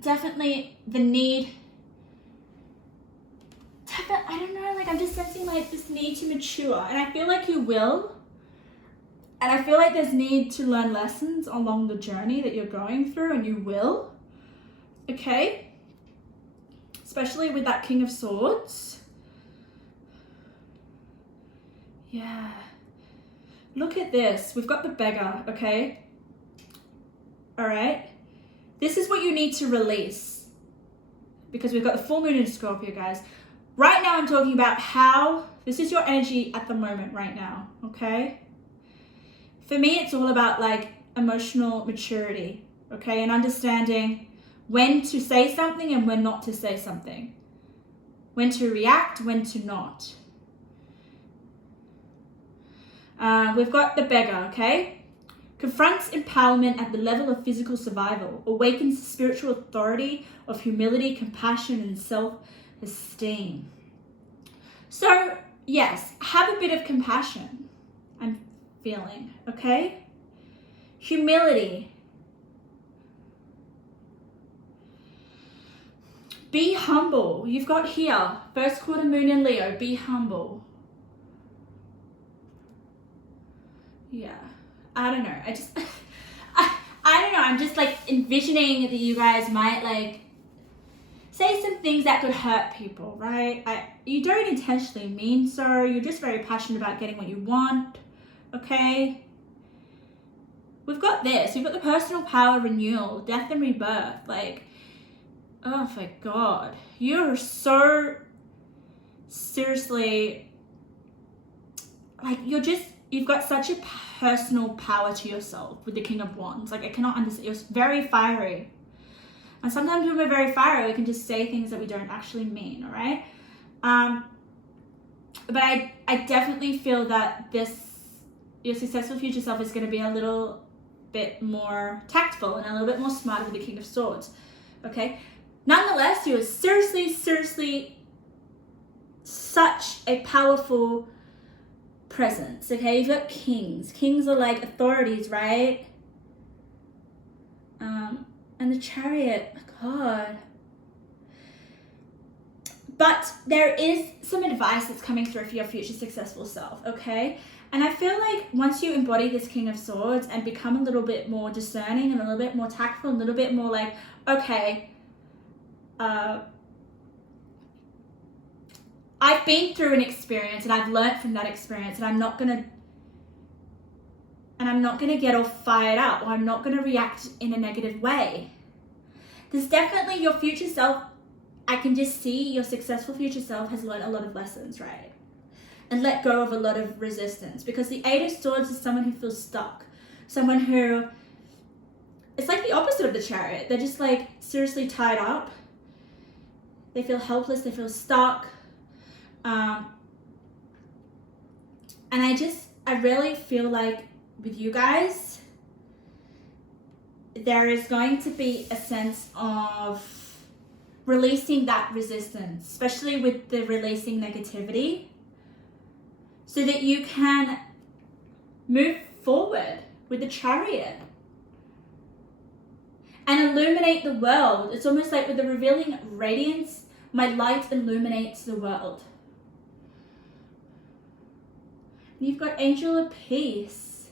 definitely the need, I don't know, like I'm just sensing like this need to mature, and I feel like you will. And I feel like there's need to learn lessons along the journey that you're going through, and you will, okay? Especially with that King of Swords. Yeah. Look at this. We've got the beggar, okay? All right? This is what you need to release, because we've got the full moon in Scorpio, guys. Right now I'm talking about how, this is your energy at the moment right now, okay? For me, it's all about like emotional maturity, okay? And understanding when to say something and when not to say something. When to react, when to not. We've got the beggar, okay? Confronts empowerment at the level of physical survival. Awakens the spiritual authority of humility, compassion, and self-esteem. So, yes, have a bit of compassion, I'm feeling, okay? Humility. Be humble. You've got here, first quarter moon in Leo, be humble. Yeah, I don't know. I don't know. I'm just like envisioning that you guys might like say some things that could hurt people, right? You don't intentionally mean so. You're just very passionate about getting what you want, okay? We've got this. We've got the personal power renewal, death and rebirth. Like, oh my God. You're so seriously, like you've got such a personal power to yourself with the King of Wands. Like I cannot understand. You're very fiery. And sometimes when we're very fiery, we can just say things that we don't actually mean, all right? But I definitely feel that your successful future self is going to be a little bit more tactful and a little bit more smart with the King of Swords, okay? Nonetheless, you are seriously such a powerful presence, okay? You've got kings. Kings are like authorities, right? And the Chariot, God. But there is some advice that's coming through for your future successful self, okay? And I feel like once you embody this King of Swords and become a little bit more discerning and a little bit more tactful, a little bit more like, okay, I've been through an experience and I've learned from that experience, and I'm not gonna get all fired up, or I'm not gonna react in a negative way. There's definitely your future self. I can just see your successful future self has learned a lot of lessons, right? And let go of a lot of resistance, because the Eight of Swords is someone who feels stuck. Someone who, it's like the opposite of the Chariot. They're just like seriously tied up. They feel helpless, they feel stuck. And I really feel like with you guys, there is going to be a sense of releasing that resistance, especially with the releasing negativity, so that you can move forward with the Chariot and illuminate the world. It's almost like with the revealing radiance, my light illuminates the world. And you've got Angel of Peace.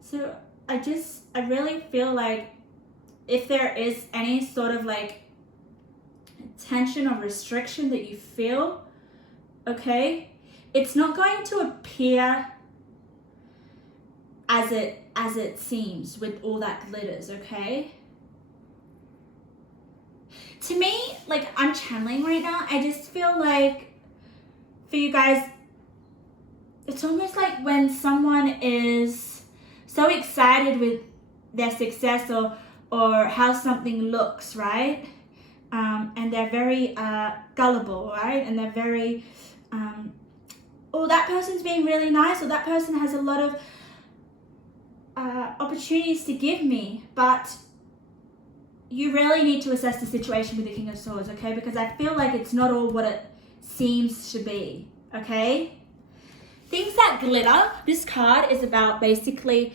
So I really feel like if there is any sort of like tension or restriction that you feel, okay, it's not going to appear as it seems with all that glitters, okay? To me, like, I'm channeling right now, I just feel like for you guys, it's almost like when someone is so excited with their success or how something looks, right? And they're very gullible, right? And they're very, oh, that person's being really nice, or that person has a lot of opportunities to give me, but you really need to assess the situation with the King of Swords, okay? Because I feel like it's not all what it seems to be, okay? Things that glitter, this card is about basically,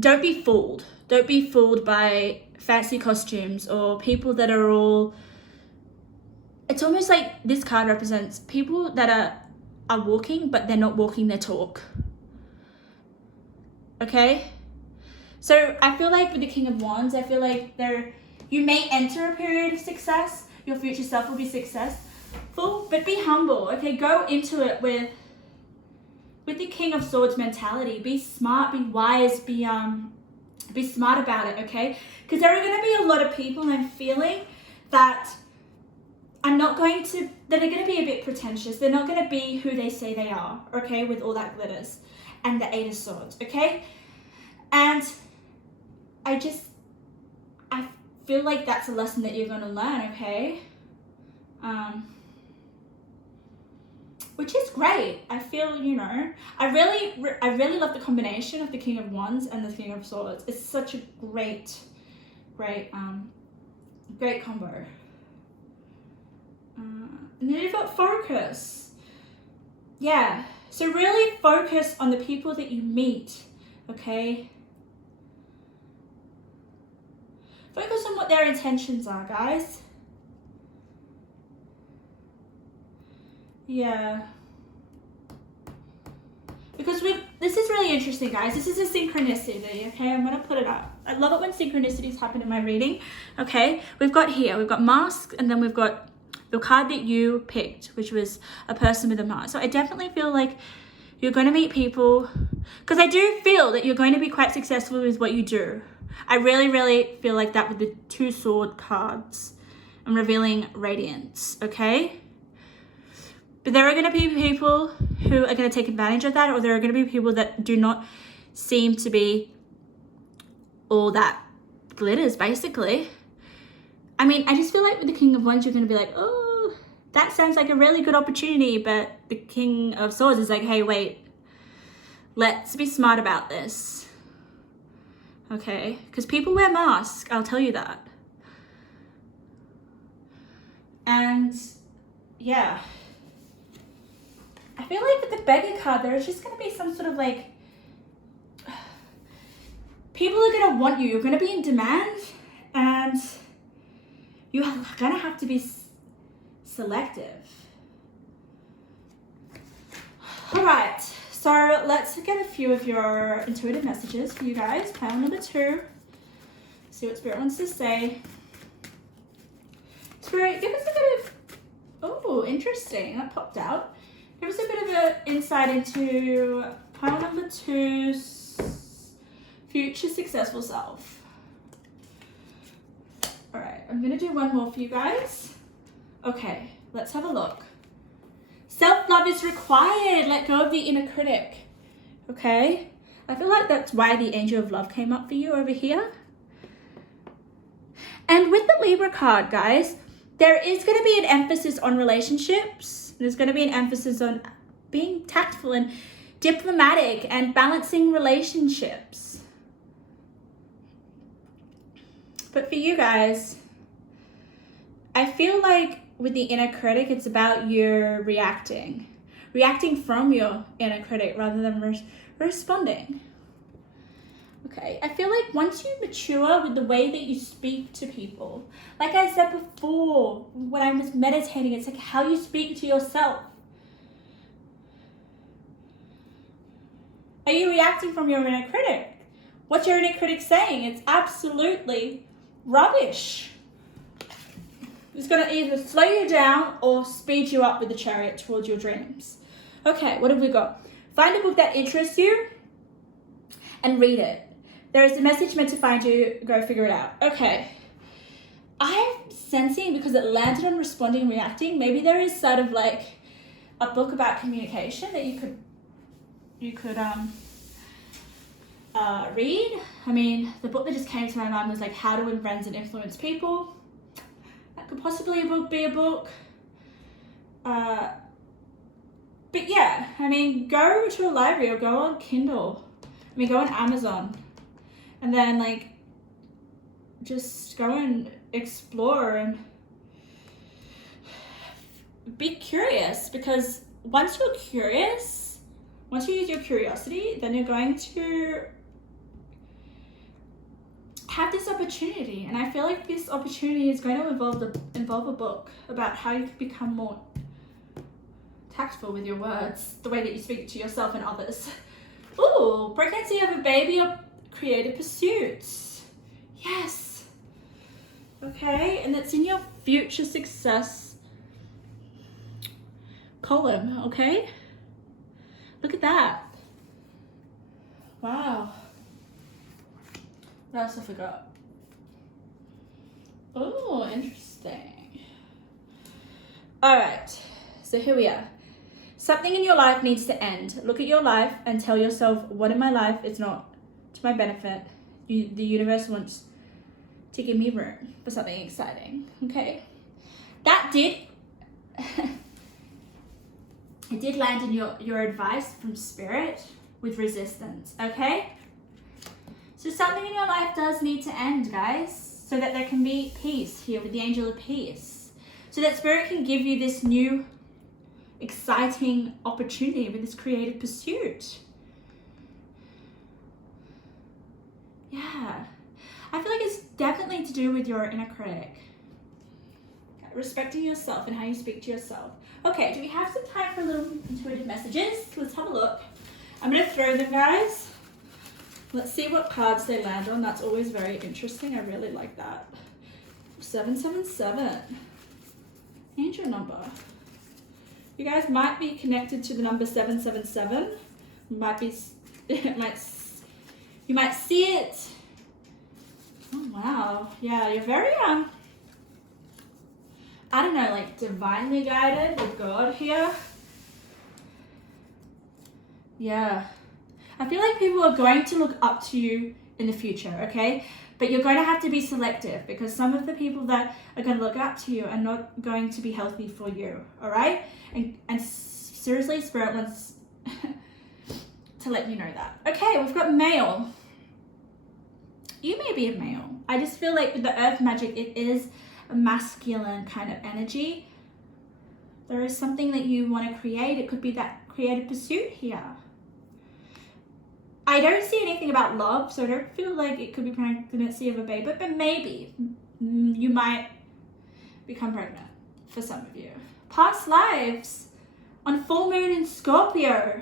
don't be fooled. Don't be fooled by fancy costumes or people that are all, it's almost like this card represents people that are walking, but they're not walking their talk. Okay? So I feel like with the King of Wands, I feel like you may enter a period of success. Your future self will be successful, but be humble, okay? Go into it with the King of Swords mentality. Be smart, be wise, be smart about it, okay? Because there are going to be a lot of people, I'm feeling, that are going to be a bit pretentious. They're not going to be who they say they are, okay, with all that glitters and the Eight of Swords, okay? And I feel like that's a lesson that you're going to learn, okay? Which is great. I feel, you know, I really love the combination of the King of Wands and the King of Swords. It's such a great combo. And then you've got focus. Yeah. So really focus on the people that you meet, okay? Focus on what their intentions are, guys. Yeah. Because this is really interesting, guys. This is a synchronicity, okay? I'm going to put it up. I love it when synchronicities happen in my reading, okay? We've got mask, and then we've got the card that you picked, which was a person with a mask. So I definitely feel like you're going to meet people, because I do feel that you're going to be quite successful with what you do. I really, really feel like that with the two sword cards. I'm revealing radiance, okay? But there are going to be people who are going to take advantage of that, or there are going to be people that do not seem to be all that glitters, basically. I mean, I just feel like with the King of Wands, you're going to be like, oh, that sounds like a really good opportunity. But the King of Swords is like, hey, wait, let's be smart about this. Okay? Because people wear masks, I'll tell you that. And, yeah. I feel like with the beggar card, there's just going to be some sort of like, people are going to want you. You're going to be in demand, and you're going to have to be selective. All right, so let's get a few of your intuitive messages for you guys. Pile number 2. See what Spirit wants to say. Spirit, give us a bit of, oh, interesting, that popped out. Give us a bit of an insight into pile number 2's future successful self. All right, I'm going to do one more for you guys. Okay, let's have a look. Self-love is required. Let go of the inner critic. Okay? I feel like that's why the Angel of Love came up for you over here. And with the Libra card, guys, there is going to be an emphasis on relationships. There's going to be an emphasis on being tactful and diplomatic and balancing relationships. But for you guys, I feel like with the inner critic, it's about your reacting from your inner critic rather than responding. Okay, I feel like once you mature with the way that you speak to people, like I said before when I was meditating, it's like how you speak to yourself. Are you reacting from your inner critic? What's your inner critic saying? It's absolutely rubbish. It's going to either slow you down or speed you up with the chariot towards your dreams. Okay, what have we got? Find a book that interests you and read it. There is a message meant to find you. Go figure it out. Okay. I'm sensing, because it landed on responding and reacting, maybe there is sort of like a book about communication that you could read. I mean, the book that just came to my mind was like How to Win Friends and Influence People. That could possibly be a book. But yeah, I mean, go to a library or go on Kindle. I mean, go on Amazon. And then like, just go and explore and be curious, because once you're curious, once you use your curiosity, then you're going to have this opportunity. And I feel like this opportunity is going to involve a book about how you can become more tactful with your words, the way that you speak to yourself and others. Ooh, pregnancy of a baby or creative pursuits. Yes. Okay, and that's in your future success column, okay? Look at that. Wow. What else have we got? Oh, interesting. All right, so here we are. Something in your life needs to end. Look at your life and tell yourself, what in my life is not to my benefit? The universe wants to give me room for something exciting, okay? That did, it did land in your advice from spirit with resistance, okay? So something in your life does need to end, guys, so that there can be peace here with the angel of peace. So that spirit can give you this new exciting opportunity with this creative pursuit. Yeah. I feel like it's definitely to do with your inner critic. Respecting yourself and how you speak to yourself. Okay, do we have some time for a little intuitive messages? Let's have a look. I'm going to throw them, guys. Let's see what cards they land on. That's always very interesting. I really like that. 777. Angel number. You guys might be connected to the number 777. You might see it. Oh wow. Yeah, you're very I don't know, like divinely guided with God here. Yeah. I feel like people are going to look up to you in the future, okay? But you're going to have to be selective, because some of the people that are going to look up to you are not going to be healthy for you, all right? And seriously, Spirit wants to let you know that. Okay, we've got male. You may be a male. I just feel like with the earth magic, it is a masculine kind of energy. There is something that you want to create. It could be that creative pursuit here. I don't see anything about love, so I don't feel like it could be pregnancy of a baby, but maybe you might become pregnant for some of you. Past lives on full moon in Scorpio.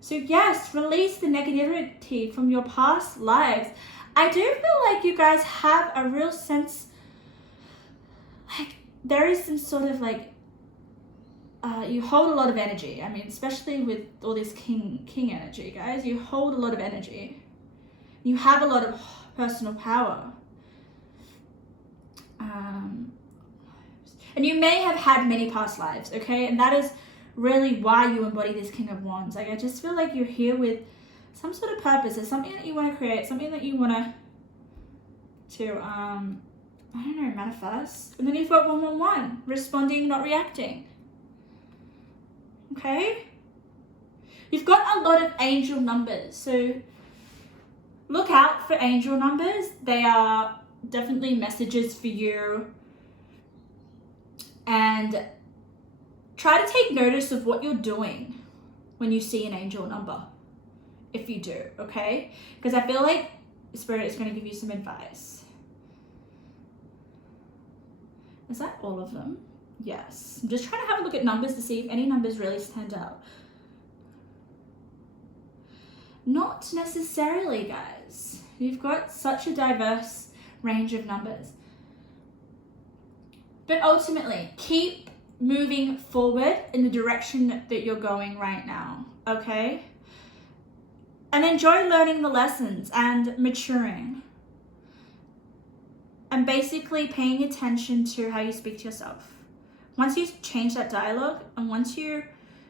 So yes, release the negativity from your past lives. I do feel like you guys have a real sense, like there is some sort of like, you hold a lot of energy. I mean, especially with all this king energy, guys, you hold a lot of energy. You have a lot of personal power. And you may have had many past lives, okay? And that is really why you embody this King of Wands. Like, I just feel like you're here with some sort of purpose. There's something that you want to create, something that you want to I don't know, manifest. And then you've got 111, responding, not reacting. Okay? You've got a lot of angel numbers, so look out for angel numbers. They are definitely messages for you. And try to take notice of what you're doing when you see an angel number, if you do, okay? Because I feel like Spirit is going to give you some advice. Is that all of them? Yes. I'm just trying to have a look at numbers to see if any numbers really stand out. Not necessarily, guys. You've got such a diverse range of numbers. But ultimately, keep moving forward in the direction that you're going right now, okay? And enjoy learning the lessons and maturing. And basically paying attention to how you speak to yourself. Once you change that dialogue and once you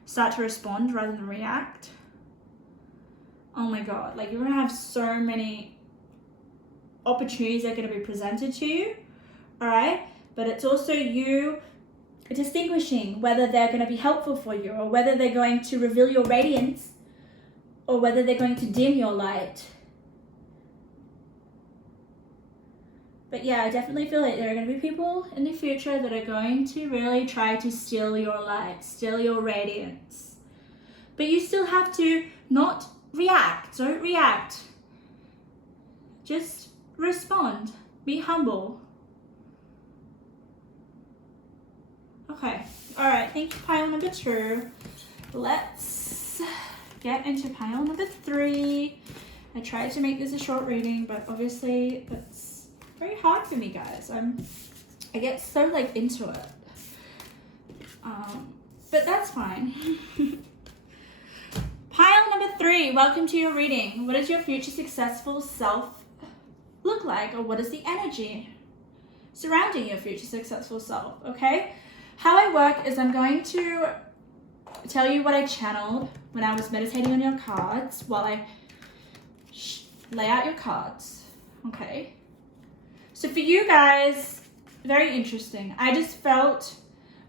start to respond rather than react, oh my God, like you're gonna have so many opportunities that are gonna be presented to you, all right? But it's also you distinguishing whether they're gonna be helpful for you or whether they're going to reveal your radiance or whether they're going to dim your light. But yeah, I definitely feel like there are going to be people in the future that are going to really try to steal your light, steal your radiance. But you still have to not react. Don't react. Just respond. Be humble. Okay. All right. Thank you, pile number 2. Let's get into pile number 3. I tried to make this a short reading, but obviously it's very hard for me, guys. I get so like into it, but that's fine. Pile number 3, welcome to your reading. What does your future successful self look like, or what is the energy surrounding your future successful self? Okay, how I work is I'm going to tell you what I channeled when I was meditating on your cards while I lay out your cards. Okay. So for you guys, very interesting. I just felt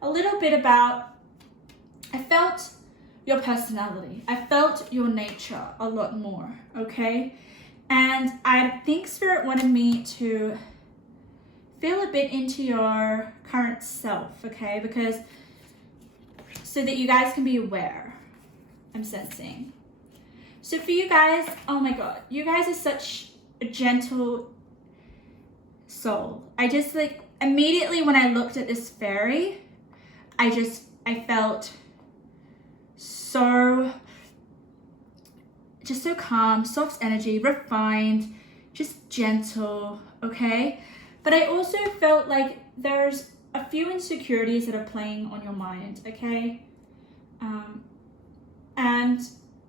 a little bit about, I felt your personality. I felt your nature a lot more, okay? And I think Spirit wanted me to feel a bit into your current self, okay? Because, so that you guys can be aware, I'm sensing. So for you guys, oh my God, you guys are such a gentle soul. I just like immediately when I looked at this fairy, I felt so calm, soft energy, refined, just gentle, okay? But I also felt like there's a few insecurities that are playing on your mind, okay? And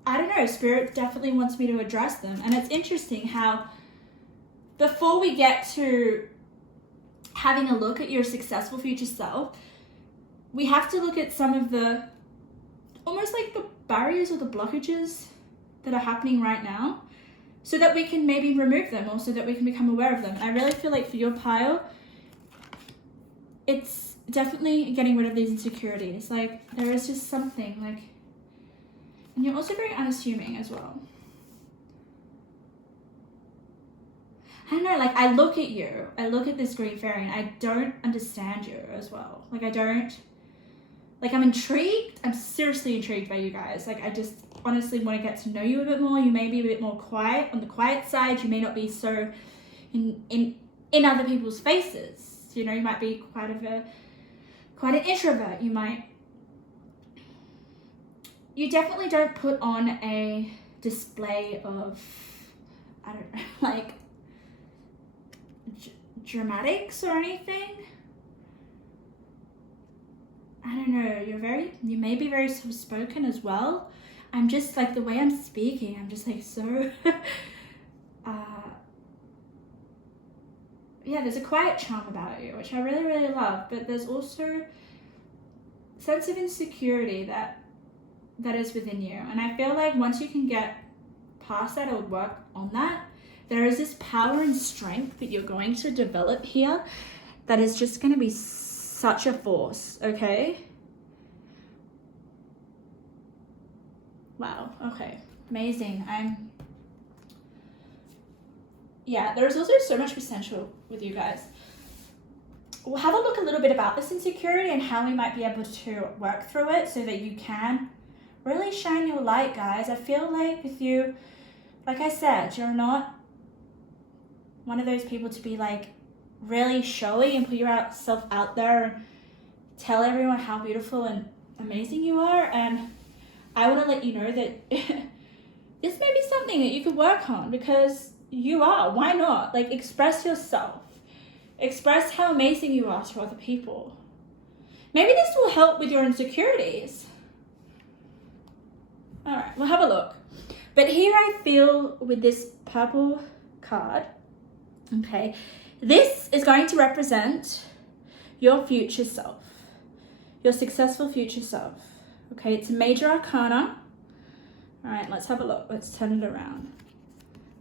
I don't know, Spirit definitely wants me to address them. And it's interesting how before we get to having a look at your successful future self, we have to look at some of the, almost like the barriers or the blockages that are happening right now so that we can maybe remove them or so that we can become aware of them. And I really feel like for your pile, it's definitely getting rid of these insecurities. Like there is just something like, and you're also very unassuming as well. I don't know, like I look at you, I look at this green fairy and I don't understand you as well. Like I'm intrigued. I'm seriously intrigued by you guys. Like I just honestly want to get to know you a bit more. You may be a bit more quiet, on the quiet side. You may not be so in other people's faces. You know, you might be quite an introvert. You definitely don't put on a display of, I don't know, like dramatics or anything. I don't know, you may be very soft-spoken as well. I'm just like, the way I'm speaking, I'm just like so, yeah, there's a quiet charm about you, which I really, really love, but there's also a sense of insecurity that is within you. And I feel like once you can get past that or work on that, there is this power and strength that you're going to develop here that is just going to be such a force, okay? Wow, okay, amazing. Yeah, there's also so much potential with you guys. We'll have a look a little bit about this insecurity and how we might be able to work through it so that you can really shine your light, guys. I feel like with you, like I said, you're not one of those people to be like really showy and put yourself out there and tell everyone how beautiful and amazing you are. And I want to let you know that this may be something that you could work on because you are. Why not? Like, express yourself. Express how amazing you are to other people. Maybe this will help with your insecurities. All right, we'll have a look. But here I feel with this purple card, okay, this is going to represent your future self, your successful future self. Okay, it's a major arcana. All right, let's have a look. Let's turn it around.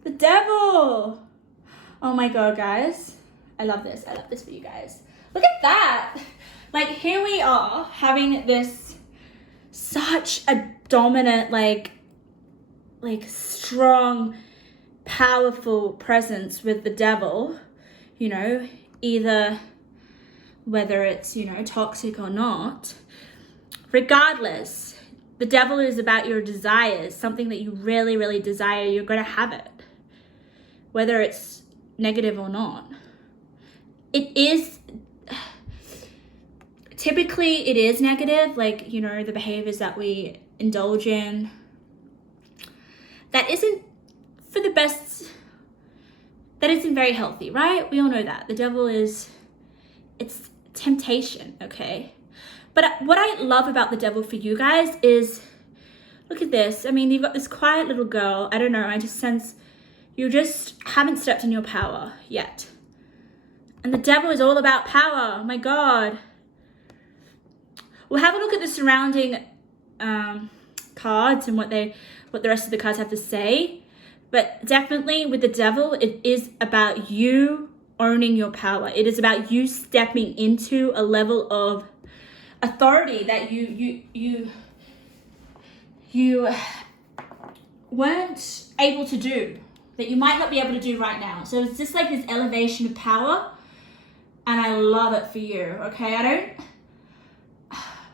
The Devil. Oh my God, guys. I love this. I love this for you guys. Look at that. Like, here we are having this such a dominant, like strong, powerful presence with the Devil, you know, either whether it's, you know, toxic or not. Regardless, the Devil is about your desires, something that you really, really desire, you're going to have it, whether it's negative or not. It is, typically it is negative, like, you know, the behaviors that we indulge in, that isn't for the best, that isn't very healthy, right? We all know that. The Devil is, it's temptation, okay? But what I love about the Devil for you guys is, look at this. I mean, you've got this quiet little girl. I don't know, I just sense you just haven't stepped in your power yet. And the Devil is all about power. Oh my God. We'll have a look at the surrounding cards and what the rest of the cards have to say. But definitely with the Devil, it is about you owning your power. It is about you stepping into a level of authority that you weren't able to do, that you might not be able to do right now. So it's just like this elevation of power, and I love it for you, okay?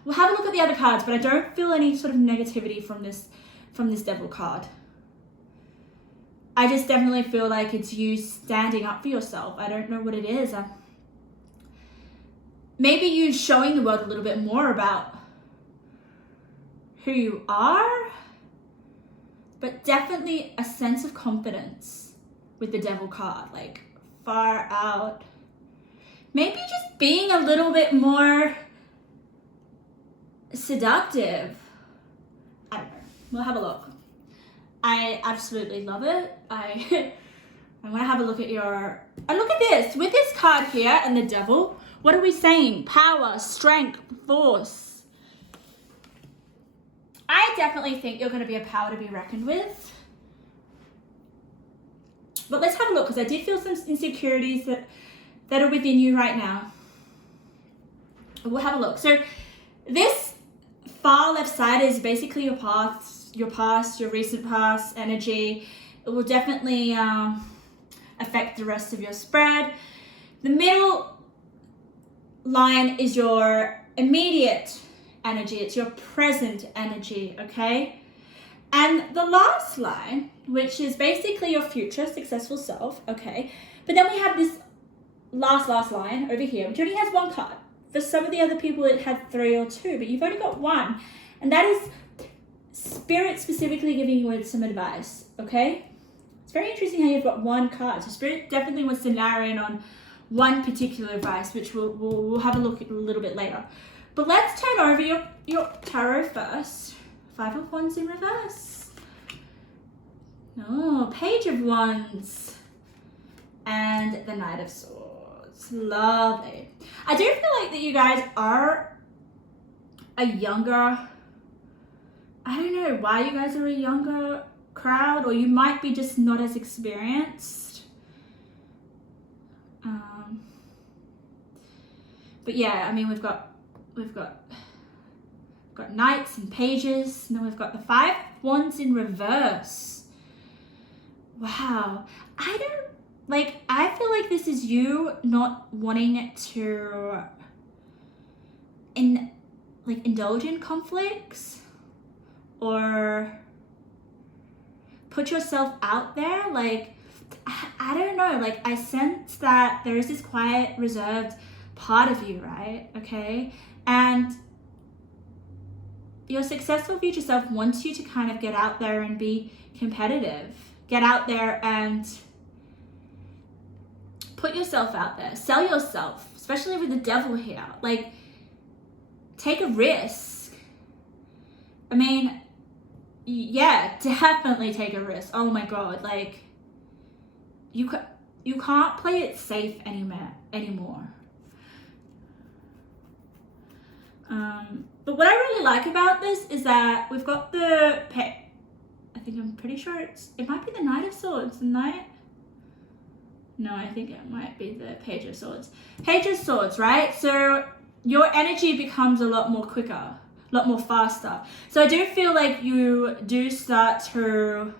We'll have a look at the other cards, but I don't feel any sort of negativity from this Devil card. I just definitely feel like it's you standing up for yourself. I don't know what it is. Maybe you showing the world a little bit more about who you are, but definitely a sense of confidence with the Devil card, like far out. Maybe just being a little bit more seductive. I don't know. We'll have a look. I absolutely love it. I'm gonna have a look at your, and look at this, with this card here and the Devil, what are we saying? Power, strength, force. I definitely think you're gonna be a power to be reckoned with. But let's have a look, because I did feel some insecurities that are within you right now. We'll have a look. So this far left side is basically your past, your recent past energy. It will definitely affect the rest of your spread. The middle line is your immediate energy. It's your present energy, okay? And the last line, which is basically your future successful self, okay? But then we have this last line over here, which only has one card. For some of the other people, it had 3 or 2, but you've only got 1. And that is Spirit specifically giving you some advice, okay? It's very interesting how you've got 1 card. So Spirit definitely wants to narrow in on one particular advice, which we'll have a look at a little bit later. But let's turn over your tarot first. 5 of Wands in reverse. Oh, Page of Wands. And the Knight of Swords. Lovely. I do feel like that you guys are a younger, I don't know why you guys are a younger crowd, or you might be just not as experienced. But yeah, I mean, we've got Knights and Pages, and then we've got the 5 of Wands in reverse. Wow. I feel like this is you not wanting to indulge in conflicts or put yourself out there. Like, I don't know, like I sense that there is this quiet, reserved part of you, right? Okay. And your successful future self wants you to kind of get out there and be competitive. Get out there and put put yourself out there, sell yourself, especially with the devil here. Like, take a risk. I mean, yeah, definitely take a risk. Oh my God, like, you can't play it safe anymore. But what I really like about this is that we've got the I'm pretty sure it might be the Knight of Swords. The Knight? No, I think it might be the Page of Swords. Page of Swords, right? So your energy becomes a lot more quicker, a lot more faster. So I do feel like you do start to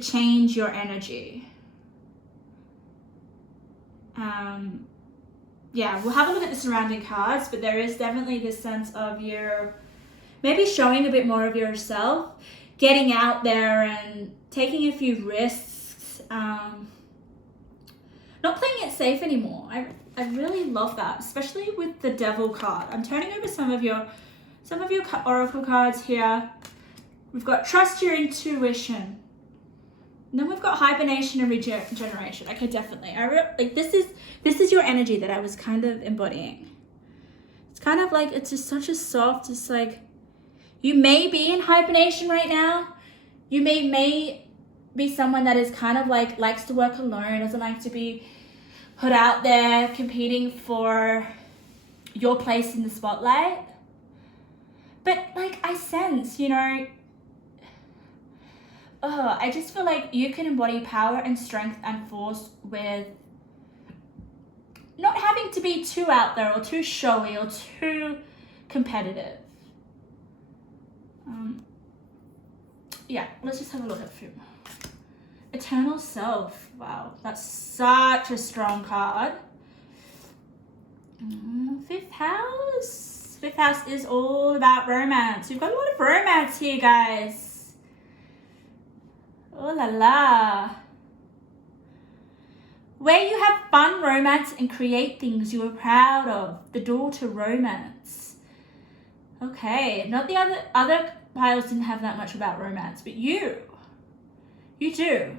change your energy. Yeah, we'll have a look at the surrounding cards, but there is definitely this sense of you maybe showing a bit more of yourself, getting out there and taking a few risks, not playing it safe anymore. I really love that, especially with the Devil card. I'm turning over some of your oracle cards here. We've got trust your intuition. And then we've got hibernation and regeneration. Okay, definitely. Like this is your energy that I was kind of embodying. It's kind of like, it's just such a soft, it's like, you may be in hibernation right now. You may be someone that is kind of like, likes to work alone, doesn't like to be put out there competing for your place in the spotlight. But like, I sense, I just feel like you can embody power and strength and force with not having to be too out there or too showy or too competitive. Yeah, let's just have a look at a few more. Eternal Self. Wow, that's such a strong card. Fifth House. Fifth House is all about romance. We've got a lot of romance here, guys. Oh la la. Where you have fun, romance, and create things you are proud of. The door to romance. Okay, not the other piles didn't have that much about romance, but you do.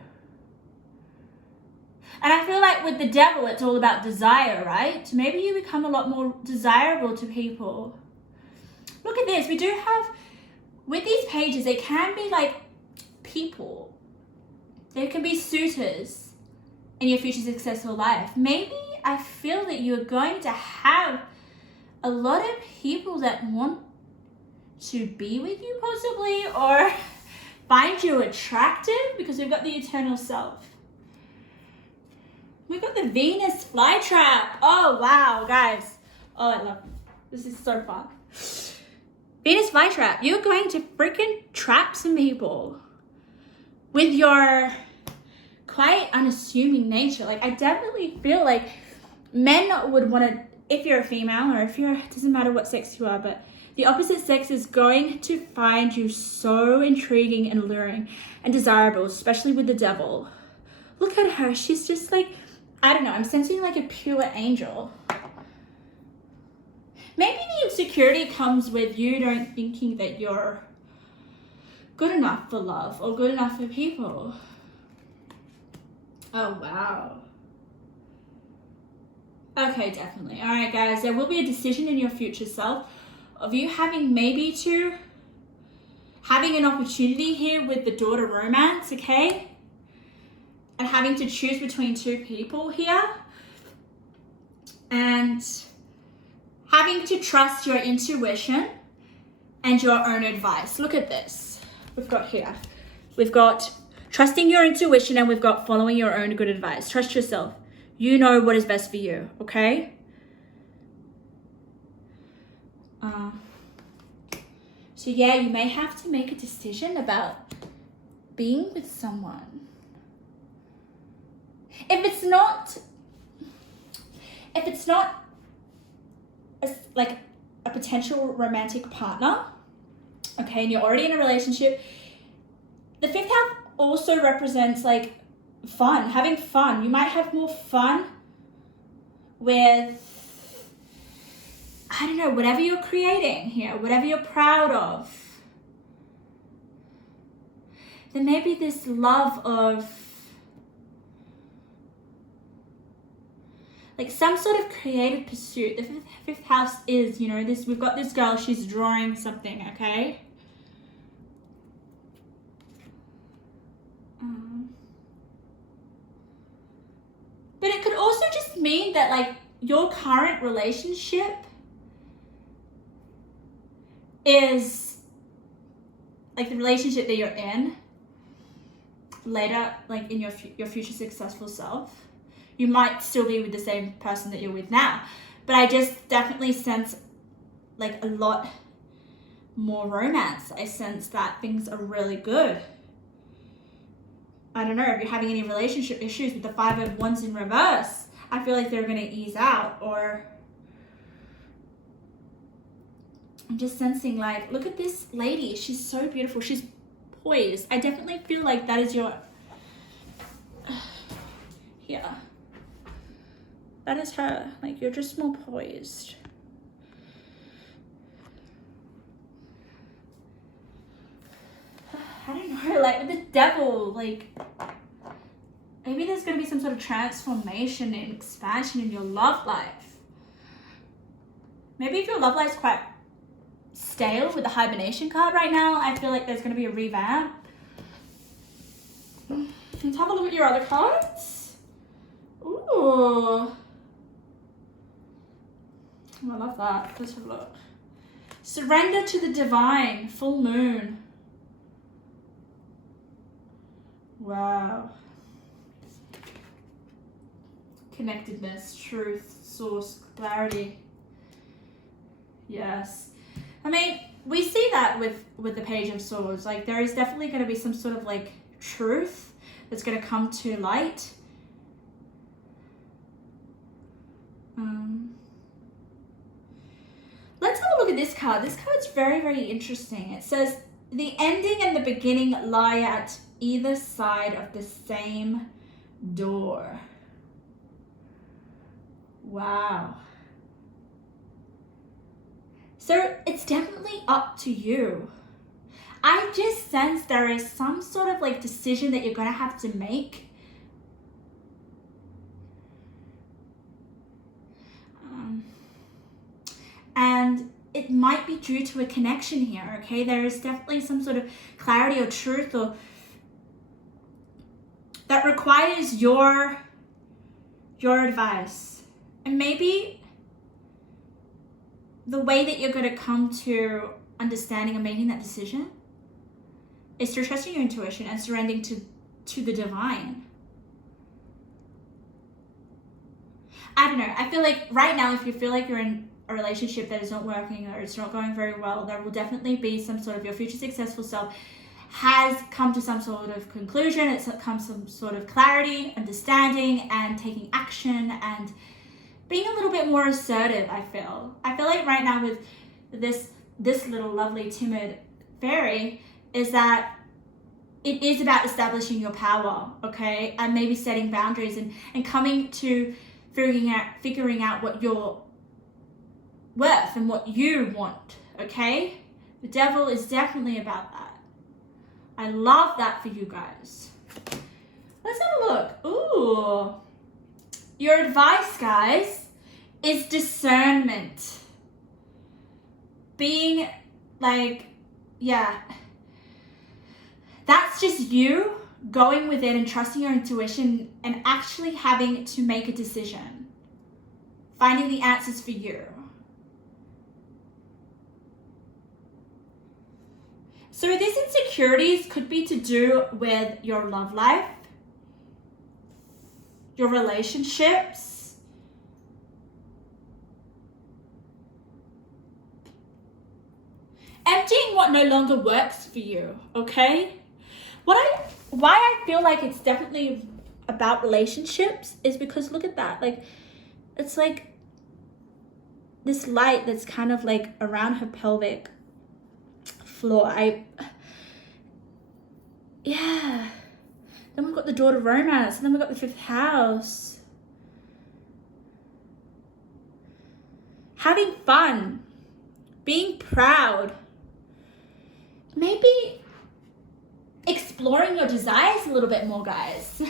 And I feel like with the Devil, it's all about desire, right? Maybe you become a lot more desirable to people. Look at this. We do have, with these pages, they can be like people. They can be suitors in your future successful life. Maybe I feel that you're going to have a lot of people that want to be with you possibly, or find you attractive, because we've got the Eternal Self. We've got the Venus flytrap. Oh wow, guys. Oh, I love this. This is so fun. Venus flytrap. You're going to freaking trap some people with your quite unassuming nature. Like, I definitely feel like men would want to, if you're a female or if you're, it doesn't matter what sex you are, but the opposite sex is going to find you so intriguing and alluring and desirable, especially with the Devil. Look at her. She's just like, I don't know, I'm sensing like a pure angel. Maybe the insecurity comes with you don't thinking that you're good enough for love or good enough for people. Oh, wow. Okay, definitely. All right, guys, there will be a decision in your future self of you having an opportunity here with the Door to Romance, okay? And having to choose between two people here. And having to trust your intuition and your own advice. Look at this. We've got trusting your intuition, and we've got following your own good advice. Trust yourself. You know what is best for you, okay? So yeah, you may have to make a decision about being with someone. If it's not like a potential romantic partner, okay, and you're already in a relationship, the fifth house also represents like fun, having fun. You might have more fun with, I don't know, whatever you're creating here, whatever you're proud of. Then maybe this love of like some sort of creative pursuit. The fifth house is, you know, this, we've got this girl, she's drawing something, okay? But it could also just mean that like your current relationship is like the relationship that you're in later, like in your future successful self. You might still be with the same person that you're with now, but I just definitely sense like a lot more romance. I sense that things are really good. I don't know if you're having any relationship issues with the 5 of Wands in reverse. I feel like they're going to ease out, or I'm just sensing like, look at this lady. She's so beautiful. She's poised. I definitely feel like that is your, yeah. That is her. Like, you're just more poised. I don't know, like with the devil, like maybe there's going to be some sort of transformation and expansion in your love life. Maybe if your love life is quite stale with the hibernation card right now, I feel like there's going to be a revamp. Let's have a look at your other cards. Ooh. I love that. Let's have a look. Surrender to the divine, full moon. Wow. Connectedness, truth, source, clarity. Yes. I mean, we see that with the Page of Swords. Like, there is definitely going to be some sort of like truth that's going to come to light. Let's have a look at this card. This card's very, very interesting. It says, the ending and the beginning lie at either side of the same door. Wow. So it's definitely up to you. I just sense there is some sort of like decision that you're going to have to make. And it might be due to a connection here, okay? There is definitely some sort of clarity or truth or that requires your advice. And maybe the way that you're going to come to understanding and making that decision is through trusting your intuition and surrendering to the divine. I don't know. I feel like right now, if you feel like you're in a relationship that is not working or it's not going very well, there will definitely be some sort of your future successful self has come to some sort of conclusion. It's come to some sort of clarity, understanding, and taking action and being a little bit more assertive. I feel like right now with this little lovely timid fairy is that it is about establishing your power, okay, and maybe setting boundaries and coming to figuring out what you're worth and what you want, okay? The devil is definitely about that. I love that for you guys. Let's have a look. Ooh. Your advice, guys, is discernment. Being like, yeah, that's just you going with it and trusting your intuition and actually having to make a decision. Finding the answers for you. So these insecurities could be to do with your love life, your relationships, emptying what no longer works for you, okay? Why I feel like it's definitely about relationships is because look at that. Like, it's like this light that's kind of like around her pelvic floor. Yeah. Then we've got the Daughter Romance, and then we've got the 5th house. Having fun, being proud, maybe exploring your desires a little bit more, guys.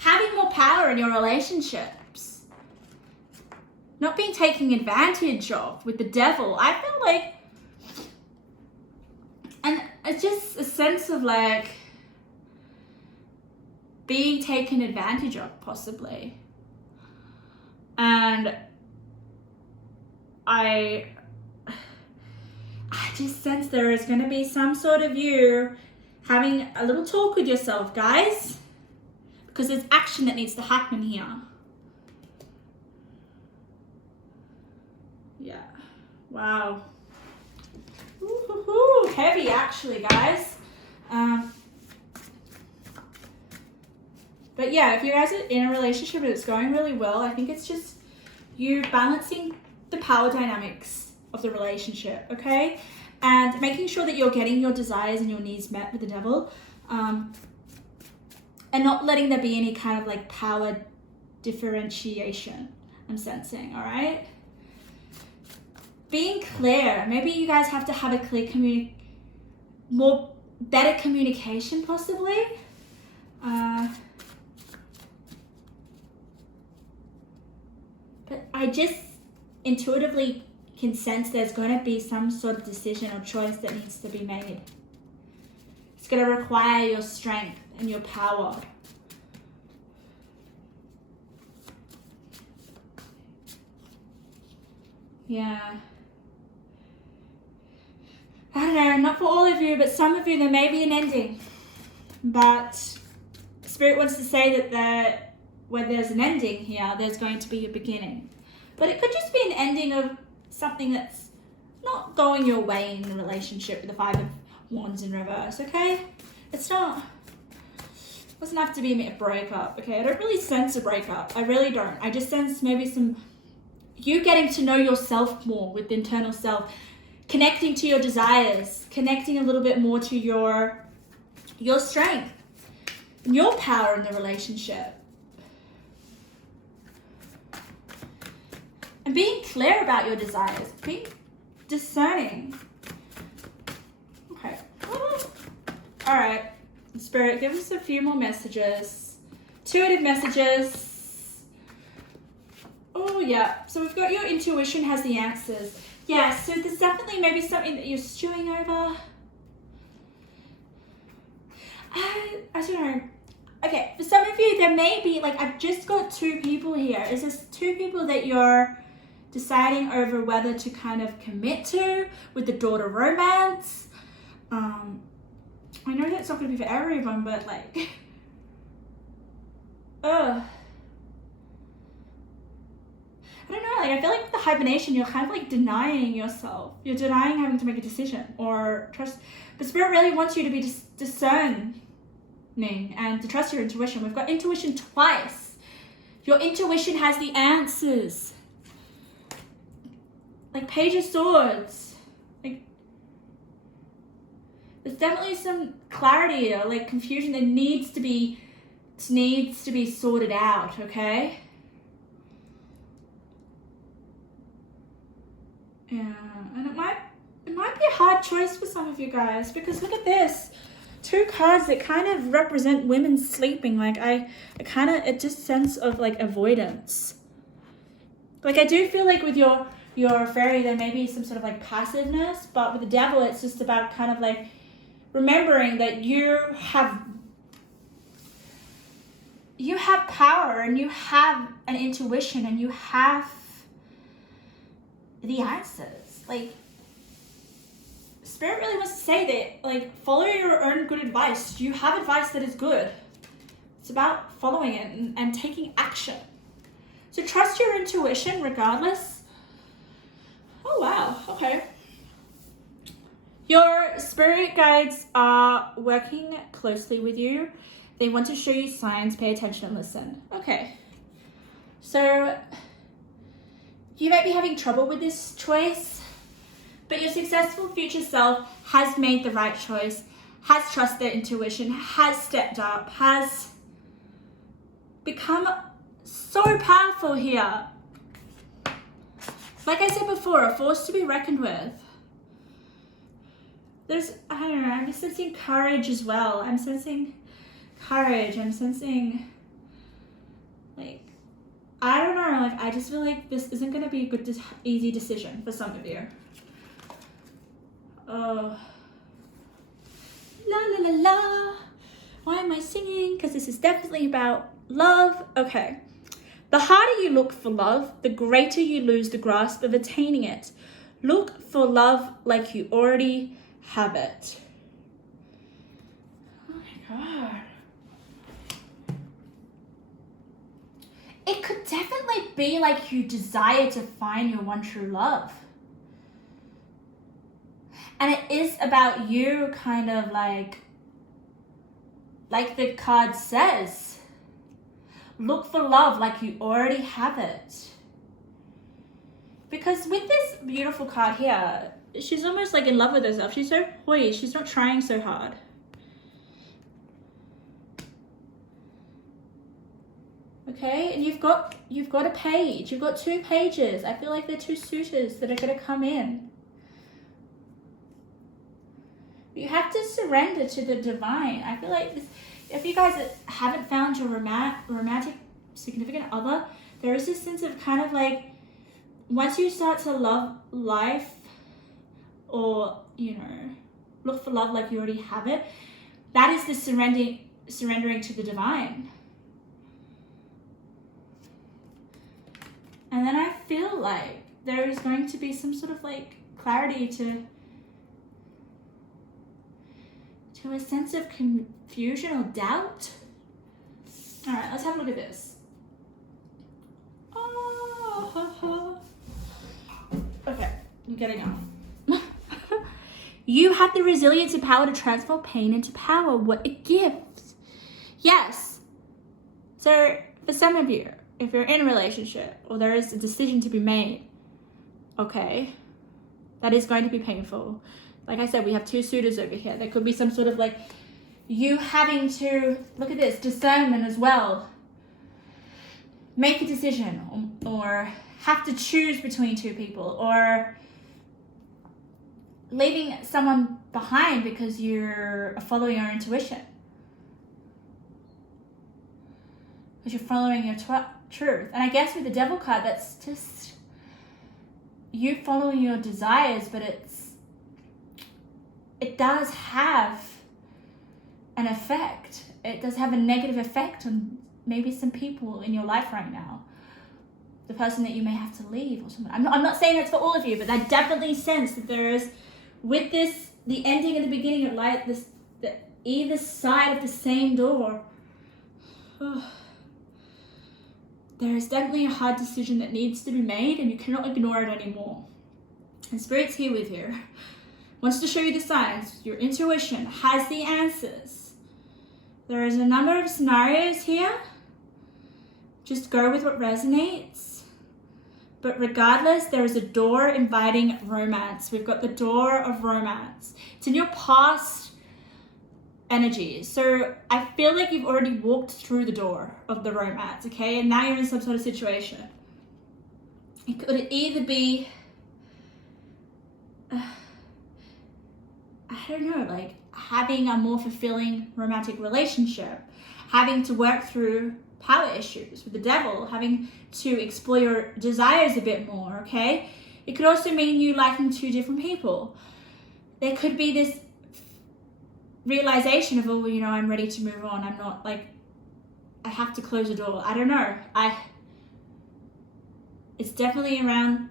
Having more power in your relationships. not being taken advantage of with the devil. I feel like, and it's just a sense of like being taken advantage of, possibly. And I just sense there is going to be some sort of you having a little talk with yourself, guys, because there's action that needs to happen here. Yeah. Wow. Ooh, heavy actually, guys. But yeah, if you guys are in a relationship and it's going really well, I think it's just you balancing the power dynamics of the relationship, okay? And making sure that you're getting your desires and your needs met with the devil, and not letting there be any kind of like power differentiation, I'm sensing, all right? Being clear. Maybe you guys have to have a clear better communication, possibly. But I just intuitively can sense there's going to be some sort of decision or choice that needs to be made. It's going to require your strength and your power. Yeah. I don't know, not for all of you, but some of you, there may be an ending. But Spirit wants to say that where there's an ending here, there's going to be a beginning. But it could just be an ending of something that's not going your way in the relationship with the Five of Wands in reverse, okay? It doesn't have to be a breakup, okay? I don't really sense a breakup. I really don't. I just sense maybe you getting to know yourself more with the internal self, connecting to your desires, connecting a little bit more to your strength, and your power in the relationship. And being clear about your desires, being discerning. Okay. All right. Spirit, give us a few more messages. Intuitive messages. Oh, yeah. So we've got your intuition has the answers. Yeah, so there's definitely maybe something that you're stewing over. I don't know. Okay, for some of you, there may be, like, I've just got two people here. Is this two people that you're deciding over whether to kind of commit to with the daughter romance? I know that's not going to be for everyone, but, like, I don't know, like, I feel like with the hibernation, you're kind of like denying yourself. You're denying having to make a decision or trust. But Spirit really wants you to be discerning and to trust your intuition. We've got intuition twice. Your intuition has the answers. Like Page of Swords. Like, there's definitely some clarity or like confusion that needs to be sorted out, okay? Yeah, and it might be a hard choice for some of you guys, because look at this. Two cards that kind of represent women sleeping. Like it just sense of like avoidance. Like I do feel like with your fairy there may be some sort of like passiveness, but with the devil it's just about kind of like remembering that you have power and you have an intuition and you have the answers. Like Spirit really wants to say that, like, follow your own good advice. You have advice that is good. It's about following it and taking action. So trust your intuition regardless. Oh wow, okay. Your spirit guides are working closely with you. They want to show you signs, pay attention and listen. Okay. So you might be having trouble with this choice, but your successful future self has made the right choice, has trusted their intuition, has stepped up, has become so powerful here. Like I said before, a force to be reckoned with. I don't know, I'm just sensing courage as well. I'm sensing courage. I'm sensing like I don't know, like, I just feel like this isn't going to be a good, easy decision for some of you. Oh. La la la la. Why am I singing? Because this is definitely about love. Okay. The harder you look for love, the greater you lose the grasp of attaining it. Look for love like you already have it. Oh my God. It could definitely be like you desire to find your one true love. And it is about you kind of like the card says, look for love like you already have it. Because with this beautiful card here, she's almost like in love with herself. She's so hoy, she's not trying so hard. Okay, and you've got a page, you've got 2 pages. I feel like they're 2 suitors that are gonna come in. You have to surrender to the divine. I feel like this, if you guys haven't found your romantic significant other, there is this sense of kind of like, once you start to love life, or, you know, look for love like you already have it, that is the surrendering to the divine. And then I feel like there is going to be some sort of like clarity to a sense of confusion or doubt. All right, let's have a look at this. Oh, okay, I'm getting off. You have the resilience and power to transform pain into power, what it gives. Yes. So for some of you, if you're in a relationship or there is a decision to be made, okay, that is going to be painful. Like I said, we have 2 suitors over here. There could be some sort of like you having to, look at this, discernment as well. Make a decision or have to choose between 2 people, or leaving someone behind because you're following your intuition. Because you're following your truth. And I guess with the Devil card, that's just you following your desires, but it does have an effect. It does have a negative effect on maybe some people in your life right now. The person that you may have to leave or something. I'm not saying that's for all of you, but I definitely sense that there is, with this, the ending and the beginning of light, the either side of the same door. There is definitely a hard decision that needs to be made, and you cannot ignore it anymore. And Spirit's here with you. Wants to show you the signs. Your intuition has the answers. There is a number of scenarios here. Just go with what resonates. But regardless, there is a door inviting romance. We've got the door of romance. It's in your past energies. So I feel like you've already walked through the door of the romance, okay? And now you're in some sort of situation. It could either be, I don't know, like having a more fulfilling romantic relationship, having to work through power issues with the Devil, having to explore your desires a bit more, okay? It could also mean you liking 2 different people. There could be this realization of, oh, you know, I'm ready to move on. I'm not like, I have to close the door. I don't know. It's definitely around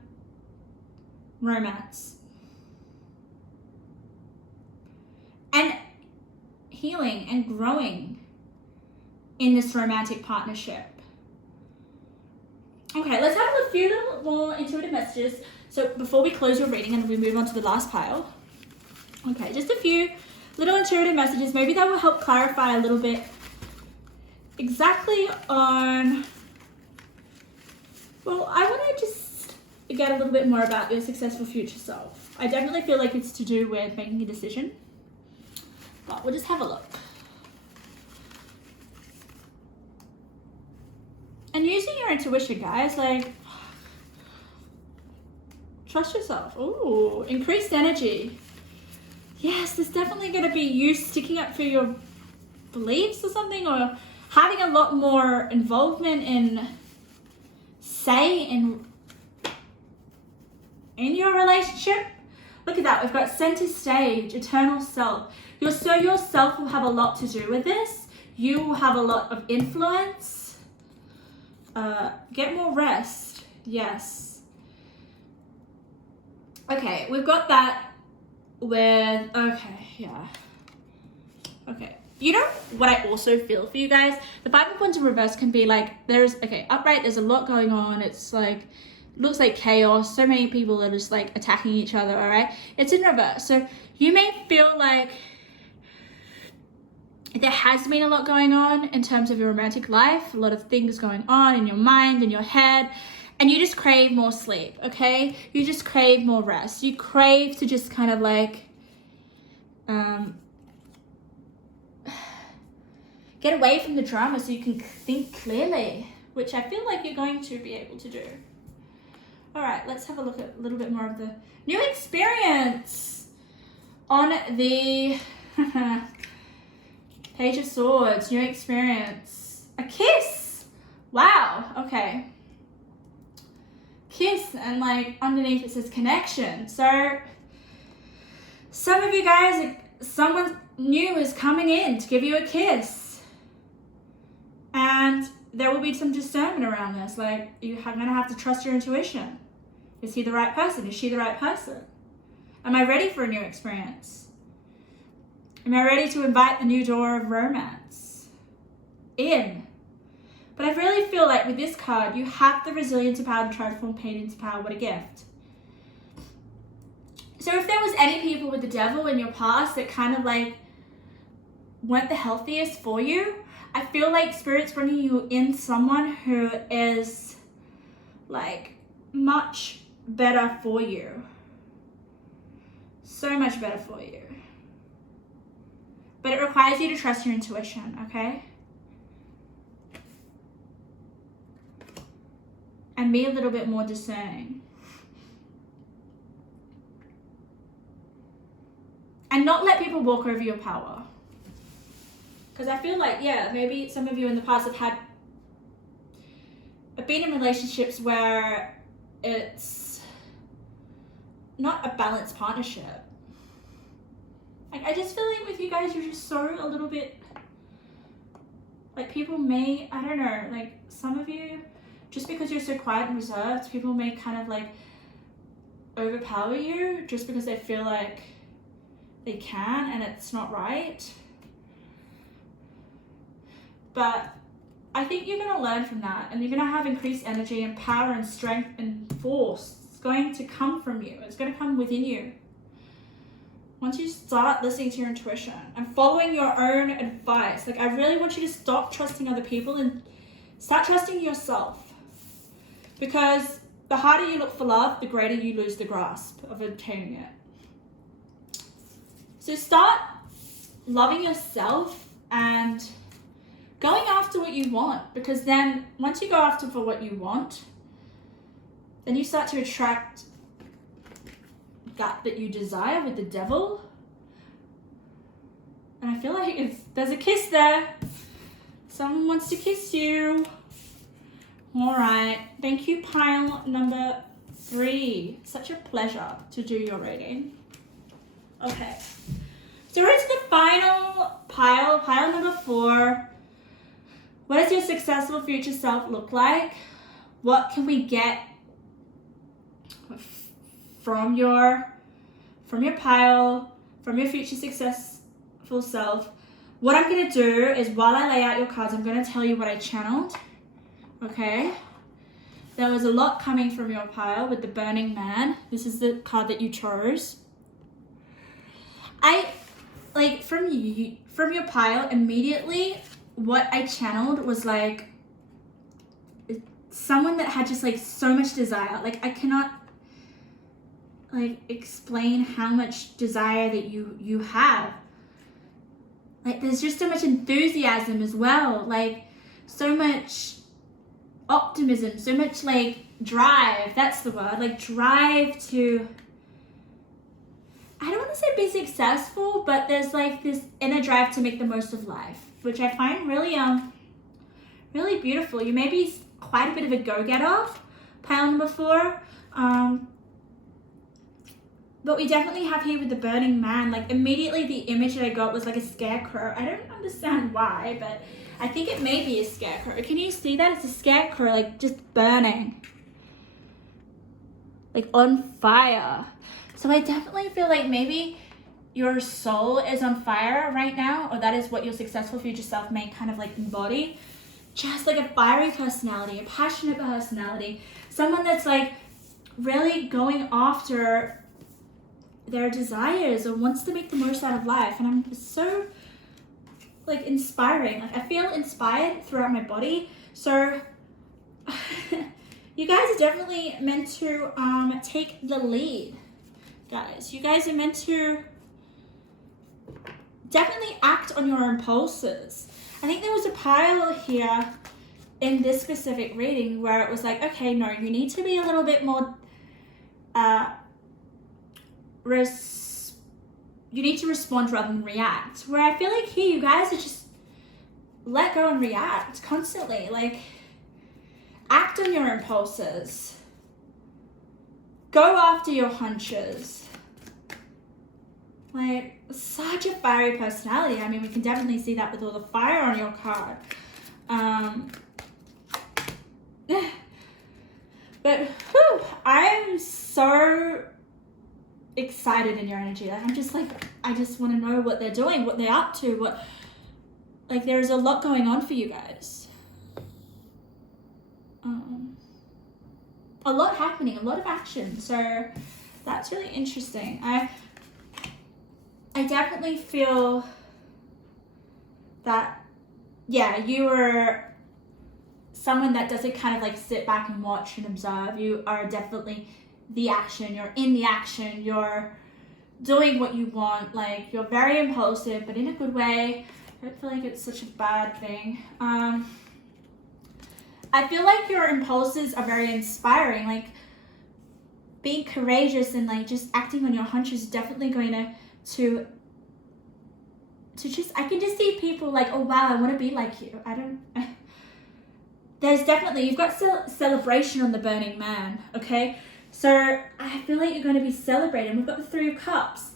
romance. And healing and growing in this romantic partnership. Okay, let's have a few little more intuitive messages. So before we close your reading and we move on to the last pile. Okay, just a few little intuitive messages. Maybe that will help clarify a little bit exactly on, well, I want to just get a little bit more about your successful future self. I definitely feel like it's to do with making a decision, but we'll just have a look. And using your intuition, guys, like, trust yourself. Ooh, increased energy. Yes, there's definitely going to be you sticking up for your beliefs or something, or having a lot more involvement in say in your relationship. Look at that. We've got center stage, eternal self. Yourself will have a lot to do with this. You will have a lot of influence. Get more rest. Yes. Okay, we've got that with, okay, yeah. Okay. You know what I also feel for you guys? The 5 of Wands in reverse can be like, upright, there's a lot going on. It's like, looks like chaos. So many people are just like attacking each other, all right? It's in reverse. So you may feel like there has been a lot going on in terms of your romantic life, a lot of things going on in your mind, in your head, and you just crave more sleep, okay? You just crave more rest. You crave to just kind of like, get away from the drama so you can think clearly, which I feel like you're going to be able to do. All right, let's have a look at a little bit more of the new experience on the Page of Swords, new experience. A kiss. Wow, okay. Kiss, and like underneath it says connection. So some of you guys, someone new is coming in to give you a kiss. And there will be some discernment around this. Like, you're going to have to trust your intuition. Is he the right person? Is she the right person? Am I ready for a new experience? Am I ready to invite the new door of romance in? But I really feel like with this card, you have the resilience and power to transform pain into power. What a gift. So if there was any people with the devil in your past that kind of like weren't the healthiest for you, I feel like Spirit's bringing you in someone who is like much better for you. So much better for you. But it requires you to trust your intuition, okay? And be a little bit more discerning. And not let people walk over your power. Because I feel like, yeah, maybe some of you in the past have been in relationships where it's not a balanced partnership. Like, I just feel like with you guys, you're just so a little bit, like people may, I don't know, like some of you, just because you're so quiet and reserved, people may kind of like overpower you just because they feel like they can and it's not right. But I think you're going to learn from that, and you're going to have increased energy and power and strength and force. It's going to come from you. It's going to come within you. Once you start listening to your intuition and following your own advice, like I really want you to stop trusting other people and start trusting yourself. Because the harder you look for love, the greater you lose the grasp of obtaining it. So start loving yourself and going after what you want, because then once you go after for what you want, then you start to attract that you desire with the devil. And I feel like there's a kiss there. Someone wants to kiss you. All right. Thank you, pile number 3. Such a pleasure to do your reading. Okay. So we're into the final pile number 4. What does your successful future self look like? What can we get from your pile, from your future successful self? What I'm going to do is, while I lay out your cards, I'm going to tell you what I channeled. Okay? There was a lot coming from your pile with the Burning Man. This is the card that you chose. From your pile, immediately, what I channeled was like someone that had just like so much desire. Like I cannot like explain how much desire that you have. Like there's just so much enthusiasm as well. Like so much optimism, so much like drive. That's the word. Like drive to, I don't want to say be successful, but there's like this inner drive to make the most of life, which I find really beautiful. You may be quite a bit of a go-getter, pile number 4. But we definitely have here with the burning man, like immediately the image that I got was like a scarecrow. I don't understand why, but I think it may be a scarecrow. Can you see that? It's a scarecrow, like just burning. Like on fire. So I definitely feel like maybe your soul is on fire right now, or that is what your successful future self may kind of like embody. Just like a fiery personality, a passionate personality, someone that's like really going after their desires or wants to make the most out of life. And I'm so like inspiring. Like I feel inspired throughout my body. So you guys are definitely meant to take the lead, guys. You guys are meant to definitely act on your impulses. I think there was a pile here in this specific reading where it was like, okay, no, you need to be a little bit more you need to respond rather than react. Where I feel like here you guys are just let go and react constantly. Like act on your impulses. Go after your hunches. Like such a fiery personality. I mean, we can definitely see that with all the fire on your card. But whew, I'm so excited in your energy. Like I'm just like, I just want to know what they're doing, what they're up to, what, like there's a lot going on for you guys. A lot happening, a lot of action. So that's really interesting. I definitely feel that, yeah, you are someone that doesn't kind of like sit back and watch and observe. You are definitely the action. You're in the action. You're doing what you want. Like you're very impulsive, but in a good way. I don't feel like it's such a bad thing. I feel like your impulses are very inspiring. Like being courageous and like just acting on your hunches is definitely going to just, I can just see people like, oh wow, I want to be like you. There's definitely, you've got celebration on the burning man, okay? So I feel like you're going to be celebrating. We've got the 3 of Cups.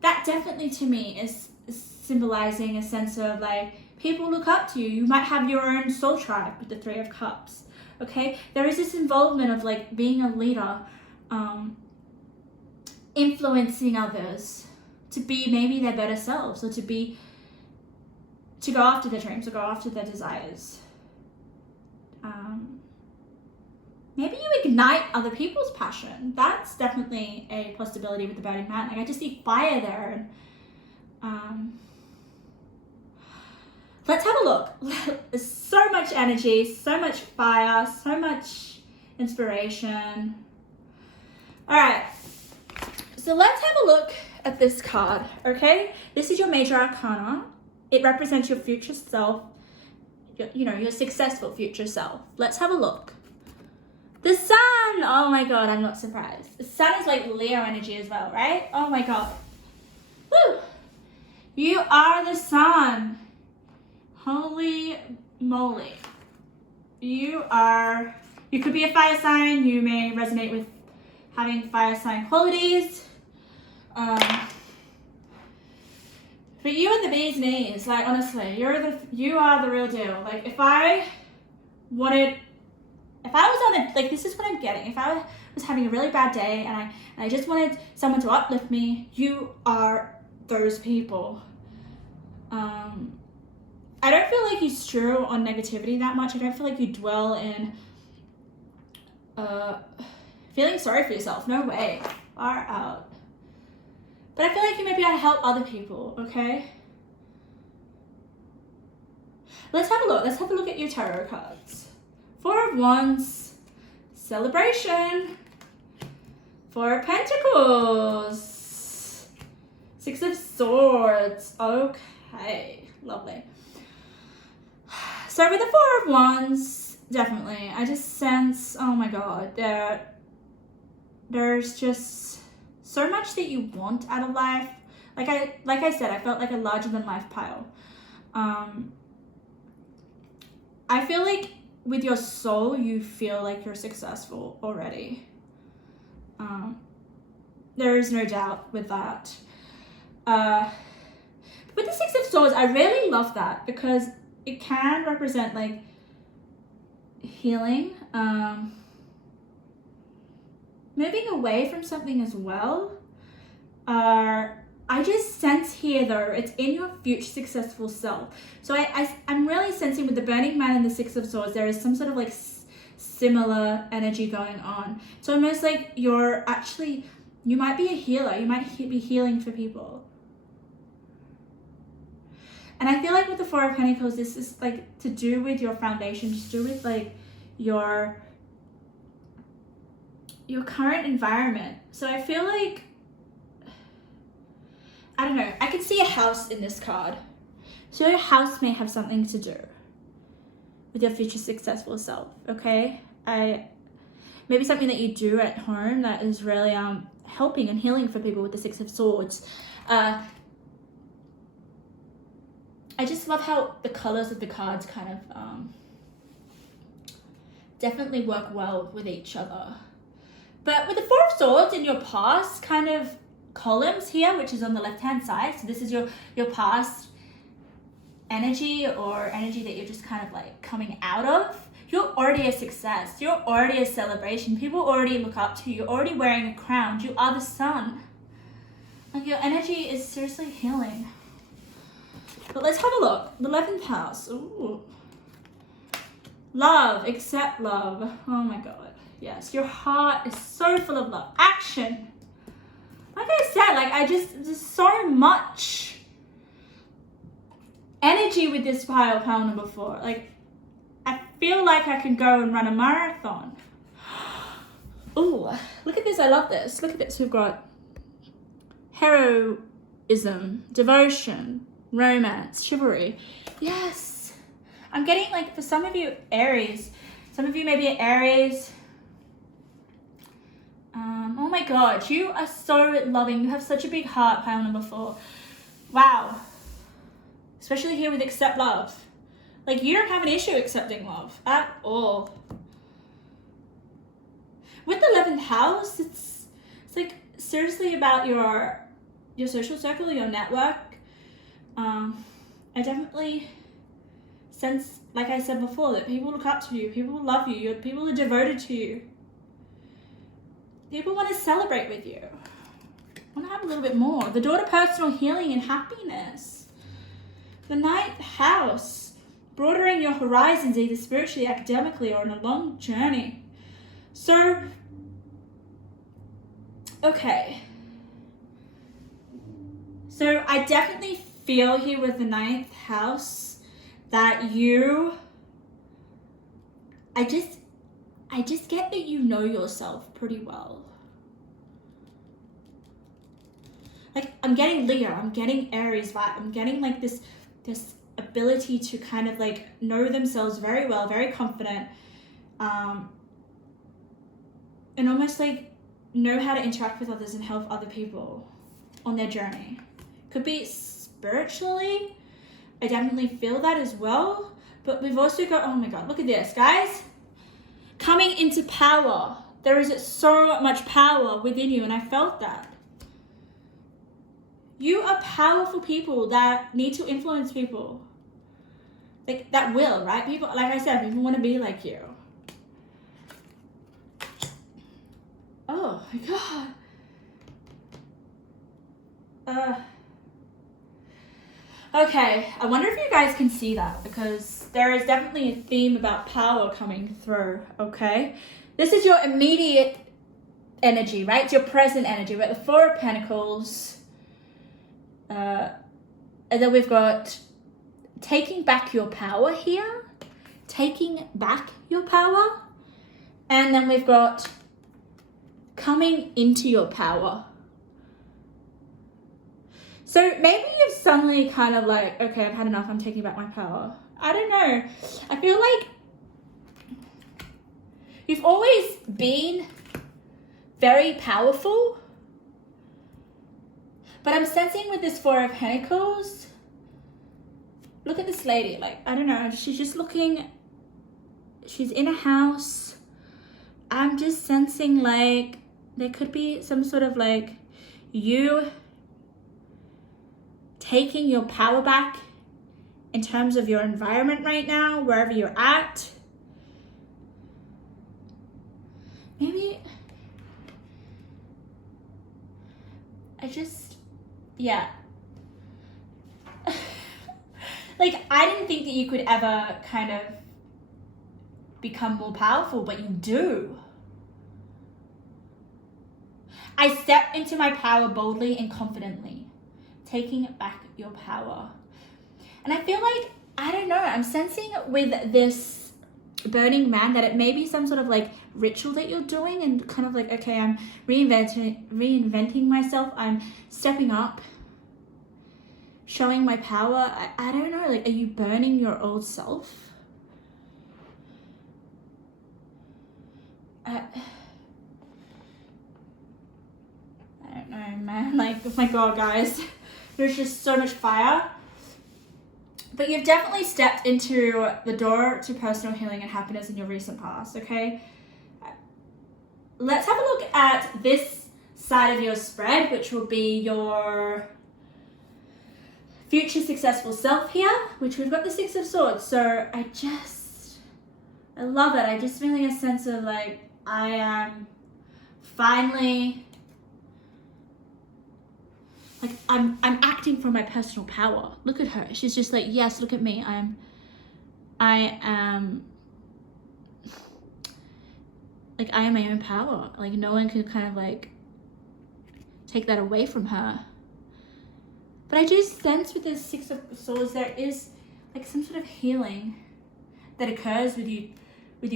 That definitely to me is symbolizing a sense of like, people look up to you. You might have your own soul tribe with the 3 of Cups, okay? There is this involvement of like being a leader, influencing others to be maybe their better selves, or to go after their dreams or go after their desires. Maybe you ignite other people's passion. That's definitely a possibility with the burning man. Like I just see fire there. And let's have a look. There's so much energy, so much fire, so much inspiration. All right, so let's have a look at this card, okay? This is your major arcana. It represents your future self, your successful future self. Let's have a look. The sun. Oh my God, I'm not surprised. The sun is like Leo energy as well, right? Oh my God. Woo. You are the sun. Holy moly. You could be a fire sign. You may resonate with having fire sign qualities. But you and the bee's knees, like honestly, you are the real deal. Like if I was on a, like this is what I'm getting. If I was having a really bad day and I just wanted someone to uplift me, you are those people. I don't feel like you stew on negativity that much. I don't feel like you dwell in feeling sorry for yourself. No way. Far out. But I feel like you may be able to help other people, okay? Let's have a look. Let's have a look at your tarot cards. 4 of Wands, celebration. 4 of Pentacles. 6 of Swords. Okay, lovely. So with the 4 of Wands, definitely, I just sense, oh my God, there's just so much that you want out of life. Like I said, I felt like a larger than life pile. I feel like with your soul, you feel like you're successful already. There is no doubt with that. With the Six of Swords, I really love that because it can represent like healing, moving away from something as well. I just sense here though, it's in your future successful self. So I'm really sensing with the Burning Man and the Six of Swords, there is some sort of like similar energy going on. It's almost like you might be a healer. You might be healing for people. And I feel like with the Four of Pentacles, this is like to do with your foundation, to do with like your current environment. So I feel like, I don't know, I can see a house in this card. So your house may have something to do with your future successful self, okay? Maybe something that you do at home that is really helping and healing for people with the Six of Swords. I just love how the colors of the cards kind of definitely work well with each other. But with the Four of Swords in your past kind of columns here, which is on the left-hand side, so this is your past energy or energy that you're just kind of like coming out of. You're already a success. You're already a celebration. People already look up to you. You're already wearing a crown. You are the sun. Like your energy is seriously healing. But let's have a look. The 11th house. Ooh. Love. Accept love. Oh my God. Yes. Your heart is so full of love. Action. Like I said, there's so much energy with this pile number 4. Like, I feel like I can go and run a marathon. Ooh, look at this. I love this. Look at this. We've got heroism, devotion, romance, chivalry. Yes. I'm getting like, for some of you, Aries. Some of you may be Aries. Oh my God, you are so loving. You have such a big heart, pile number 4. Wow. Especially here with accept love. Like, you don't have an issue accepting love at all. With the 11th house, it's like seriously about your social circle, your network. I definitely sense, like I said before, that people look up to you, people love you, people are devoted to you. People want to celebrate with you. Want to have a little bit more. The door to personal healing and happiness. The 9th house, broadening your horizons either spiritually, academically, or on a long journey. So, okay. So I definitely feel here with the 9th house that I just get that you know yourself pretty well. Like, I'm getting Leo, I'm getting Aries vibe, I'm getting like this ability to kind of like know themselves very well, very confident, and almost like know how to interact with others and help other people on their journey. Could be spiritually, I definitely feel that as well, but we've also got, oh my God, look at this, guys. Coming into power. There is so much power within you, and I felt that. You are powerful people that need to influence people. Like, that will, right? People, like I said, people want to be like you. Oh my God. Okay, I wonder if you guys can see that, because there is definitely a theme about power coming through, okay? This is your immediate energy, right? It's your present energy. We're at the 4 of Pentacles. And then we've got taking back your power here. Taking back your power. And then we've got coming into your power. So maybe you've suddenly kind of like, okay, I've had enough, I'm taking back my power. I don't know. I feel like you've always been very powerful. But I'm sensing with this 4 of Pentacles, look at this lady. Like, I don't know, she's just looking, she's in a house. I'm just sensing like there could be some sort of like you taking your power back in terms of your environment right now, wherever you're at. Maybe yeah. Like, I didn't think that you could ever kind of become more powerful, but you do. I step into my power boldly and confidently, taking back your power. And I feel like, I don't know, I'm sensing with this Burning Man that it may be some sort of like ritual that you're doing and kind of like, okay, I'm reinventing myself. I'm stepping up, showing my power. I don't know, like, are you burning your old self? I don't know, man. Like, oh my God, guys. There's just so much fire. But you've definitely stepped into the door to personal healing and happiness in your recent past, okay? Let's have a look at this side of your spread, which will be your future successful self here, which we've got the Six of Swords. So I love it. I just feeling a sense of like, I am finally, like, I'm acting from my personal power. Look at her. She's just like, yes, look at me. I am like, I am my own power. Like, no one can kind of like take that away from her. But I do sense with this Six of Swords, there is like some sort of healing that occurs with you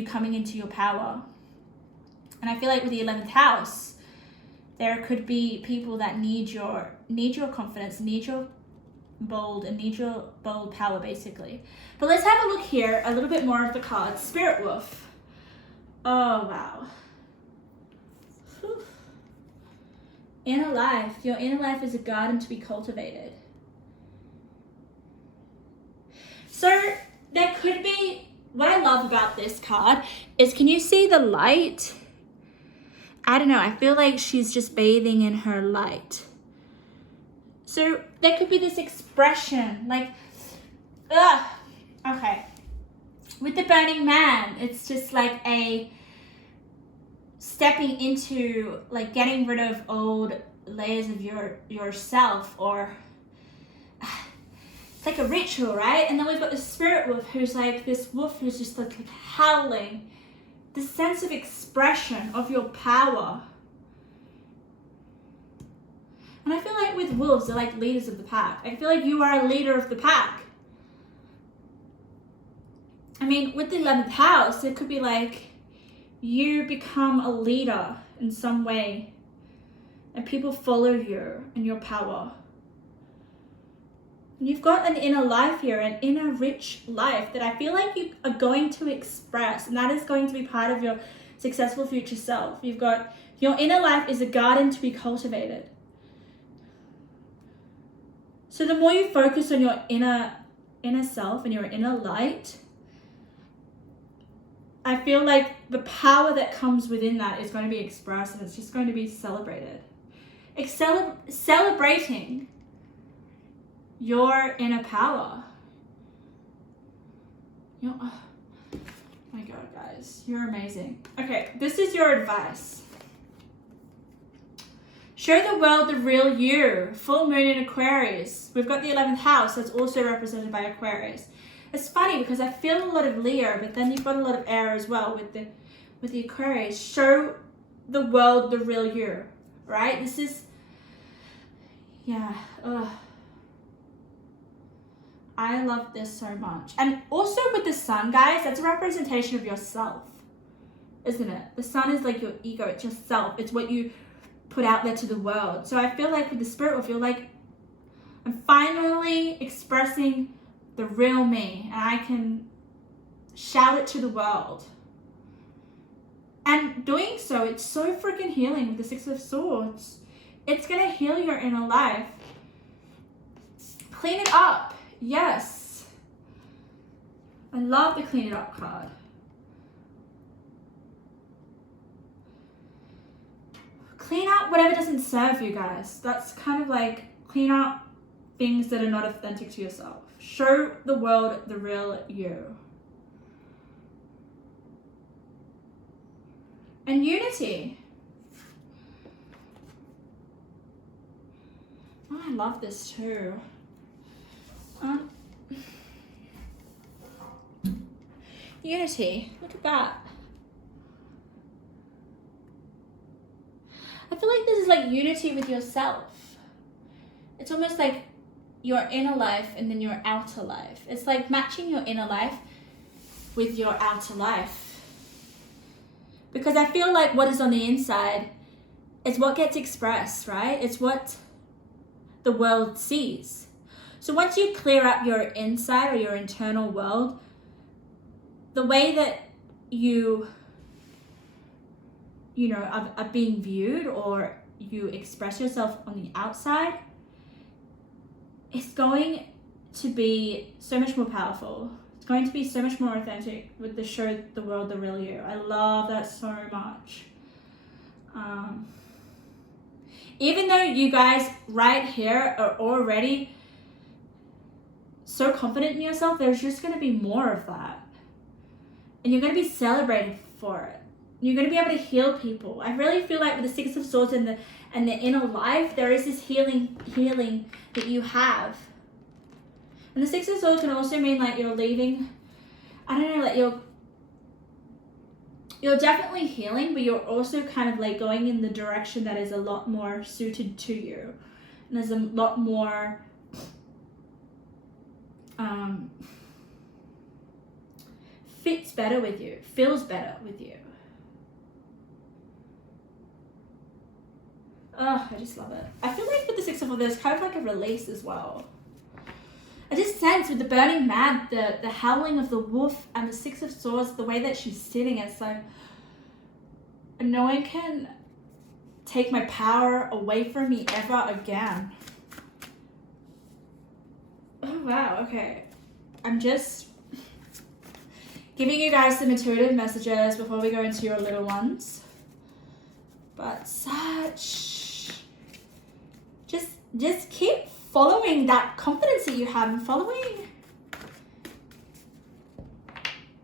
coming into your power. And I feel like with the 11th house, there could be people that need your confidence, need your bold power, basically. But let's have a look here, a little bit more of the cards. Spirit Wolf. Oh, wow. Whew. Inner life. Your inner life is a garden to be cultivated. So there could be, what I love about this card is, can you see the light? I don't know, I feel like she's just bathing in her light. So there could be this expression, like, okay. With the Burning Man, it's just like a stepping into, like, getting rid of old layers of yourself, or it's like a ritual, right? And then we've got the Spirit Wolf, who's like this wolf who's just like howling. The sense of expression of your power. And I feel like with wolves, they're like leaders of the pack. I feel like you are a leader of the pack. I mean, with the 11th house, it could be like you become a leader in some way and people follow you and your power. And you've got an inner life here, an inner rich life that I feel like you are going to express, and that is going to be part of your successful future self. You've got your inner life is a garden to be cultivated. So the more you focus on your inner self and your inner light, I feel like the power that comes within that is going to be expressed, and it's just going to be celebrated. Celebrating your inner power. Oh my God, guys, you're amazing. Okay, this is your advice. Show the world the real you. Full moon in Aquarius. We've got the 11th house that's also represented by Aquarius. It's funny because I feel a lot of Leo, but then you've got a lot of air as well with the Aquarius. Show the world the real you, right? This is, yeah, I love this so much. And also with the sun, guys, that's a representation of yourself, isn't it? The sun is like your ego, it's yourself. It's what you put out there to the world. So I feel like with the Spirit, I feel like I'm finally expressing the real me, and I can shout it to the world. And doing so, it's so freaking healing with the Six of Swords. It's gonna heal your inner life. Clean it up. Yes. I love the clean it up card. clean out whatever doesn't serve you, guys. That's kind of like clean out things that are not authentic to yourself. Show the world the real you. And unity. Oh, I love this too. Unity. Look at that. I feel like this is like unity with yourself. It's almost like your inner life and then your outer life. It's like matching your inner life with your outer life. Because I feel like what is on the inside is what gets expressed, right? It's what the world sees. So once you clear up your inside or your internal world, the way that you know, are being viewed or you express yourself on the outside, it's going to be so much more powerful. It's going to be so much more authentic with the show the world the real you. I love that so much. Even though you guys right here are already so confident in yourself, there's just going to be more of that. And you're going to be celebrated for it. You're going to be able to heal people. I really feel like with the Six of Swords and the inner life, there is this healing that you have. And the Six of Swords can also mean like you're leaving, I don't know, like you're definitely healing, but you're also kind of like going in the direction that is a lot more suited to you. And there's a lot more fits better with you, feels better with you. Oh, I just love it. I feel like with the Six of Swords, there's kind of like a release as well. I just sense with the burning man, the howling of the wolf and the Six of Swords, the way that she's sitting, it's like, no one can take my power away from me ever again. Oh, wow, okay. I'm just giving you guys some intuitive messages before we go into your little ones. But just keep following that confidence that you have and following.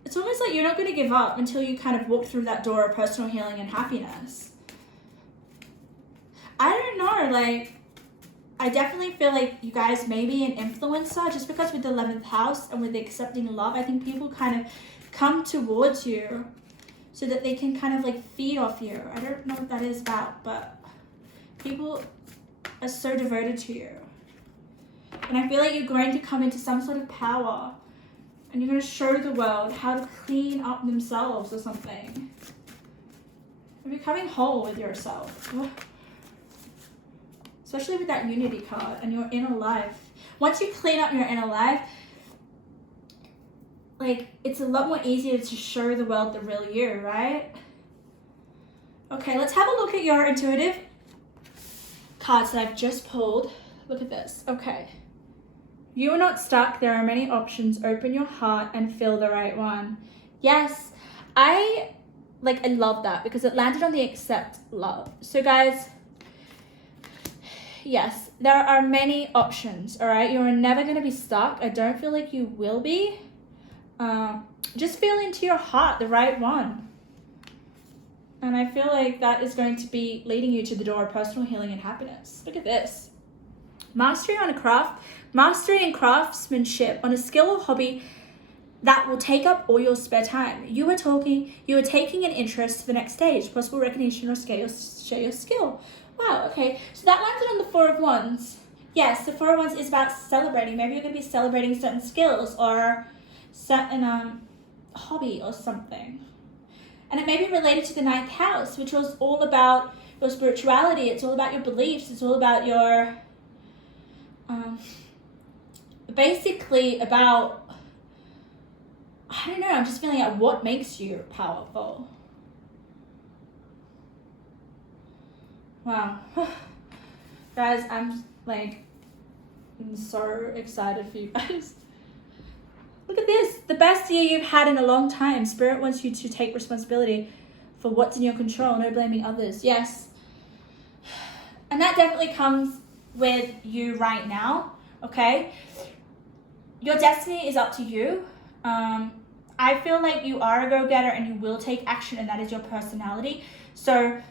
It's almost like you're not going to give up until you kind of walk through that door of personal healing and happiness. I don't know, like, I definitely feel like you guys may be an influencer just because with the 11th house and with the accepting love, I think people kind of come towards you so that they can kind of like feed off you. I don't know what that is about, but people are so devoted to you. And I feel like you're going to come into some sort of power and you're going to show the world how to clean up themselves or something. You're becoming whole with yourself. Especially with that unity card and your inner life. Once you clean up your inner life, like, it's a lot more easier to show the world the real you, right? Okay, let's have a look at your intuitive cards that I've just pulled. Look at this. Okay. You are not stuck. There are many options. Open your heart and feel the right one. Yes, I love that because it landed on the accept love. So guys, yes, there are many options, all right? You're never going to be stuck. I don't feel like you will be. Just feel into your heart the right one. And I feel like that is going to be leading you to the door of personal healing and happiness. Look at this. Mastery on a craft, mastery in craftsmanship on a skill or hobby that will take up all your spare time. You are taking an interest to the next stage, possible recognition or share your skill. Wow, okay. So that landed on the Four of Wands. Yes, the Four of Wands is about celebrating. Maybe you're going to be celebrating certain skills or certain hobby or something. And it may be related to the 9th house, which was all about your spirituality. It's all about your beliefs. It's all about your, basically about, I don't know, I'm just feeling like what makes you powerful. Wow. Guys, I'm so excited for you guys. Look at this. The best year you've had in a long time. Spirit wants you to take responsibility for what's in your control. No blaming others. Yes. And that definitely comes with you right now, okay? Your destiny is up to you. I feel like you are a go-getter and you will take action, and that is your personality. So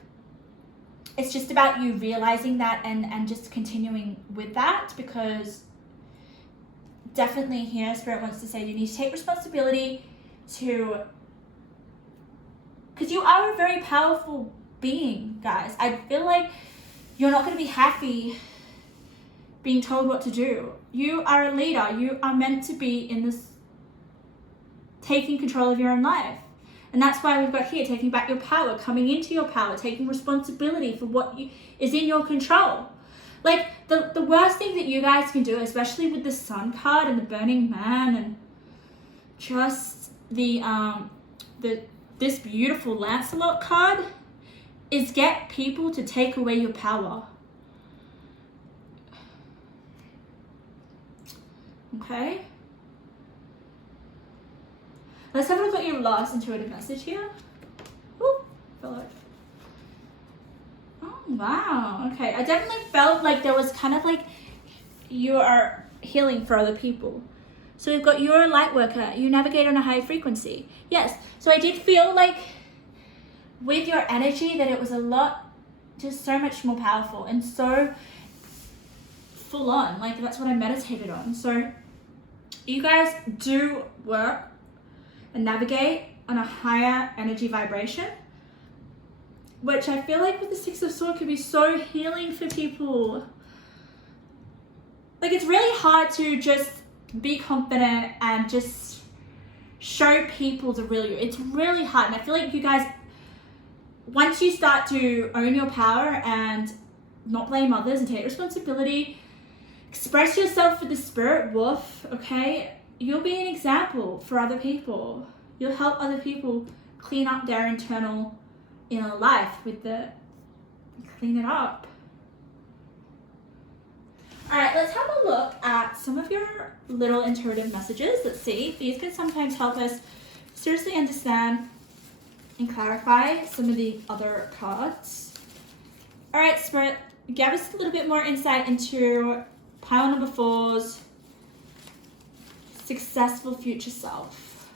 it's just about you realizing that and just continuing with that, because definitely here Spirit wants to say you need to take responsibility because you are a very powerful being, guys. I feel like you're not going to be happy being told what to do. You are a leader. You are meant to be in this taking control of your own life. And that's why we've got here, taking back your power, coming into your power, taking responsibility for what is in your control. Like, the worst thing that you guys can do, especially with the Sun card and the Burning Man and just this beautiful Lancelot card, is get people to take away your power. Okay? Let's have a look at your last intuitive message here. Ooh, fell out. Oh, wow. Okay, I definitely felt like there was kind of like you are healing for other people. So we've got you're a light worker. You navigate on a high frequency. Yes. So I did feel like with your energy that it was a lot, just so much more powerful and so full on. Like, that's what I meditated on. So you guys do work and navigate on a higher energy vibration, which I feel like with the Six of Swords could be so healing for people. Like, it's really hard to just be confident and just show people the real you. It's really hard. And I feel like you guys, once you start to own your power and not blame others and take responsibility, express yourself with the spirit wolf, okay? You'll be an example for other people. You'll help other people clean up their internal inner life clean it up. All right, let's have a look at some of your little intuitive messages. Let's see. These can sometimes help us seriously understand and clarify some of the other cards. All right, Spirit, give us a little bit more insight into pile number 4's successful future self.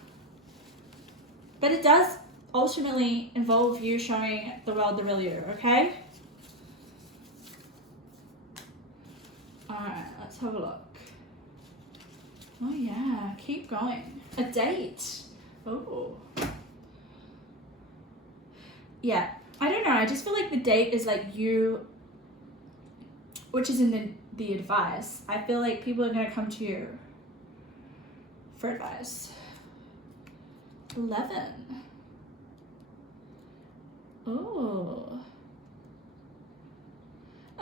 But it does ultimately involve you showing the world the real you, okay? Alright, let's have a look. Oh yeah, keep going. A date. Oh. Yeah, I don't know. I just feel like the date is like you, which is in the advice. I feel like people are going to come to you for advice. 11. Oh.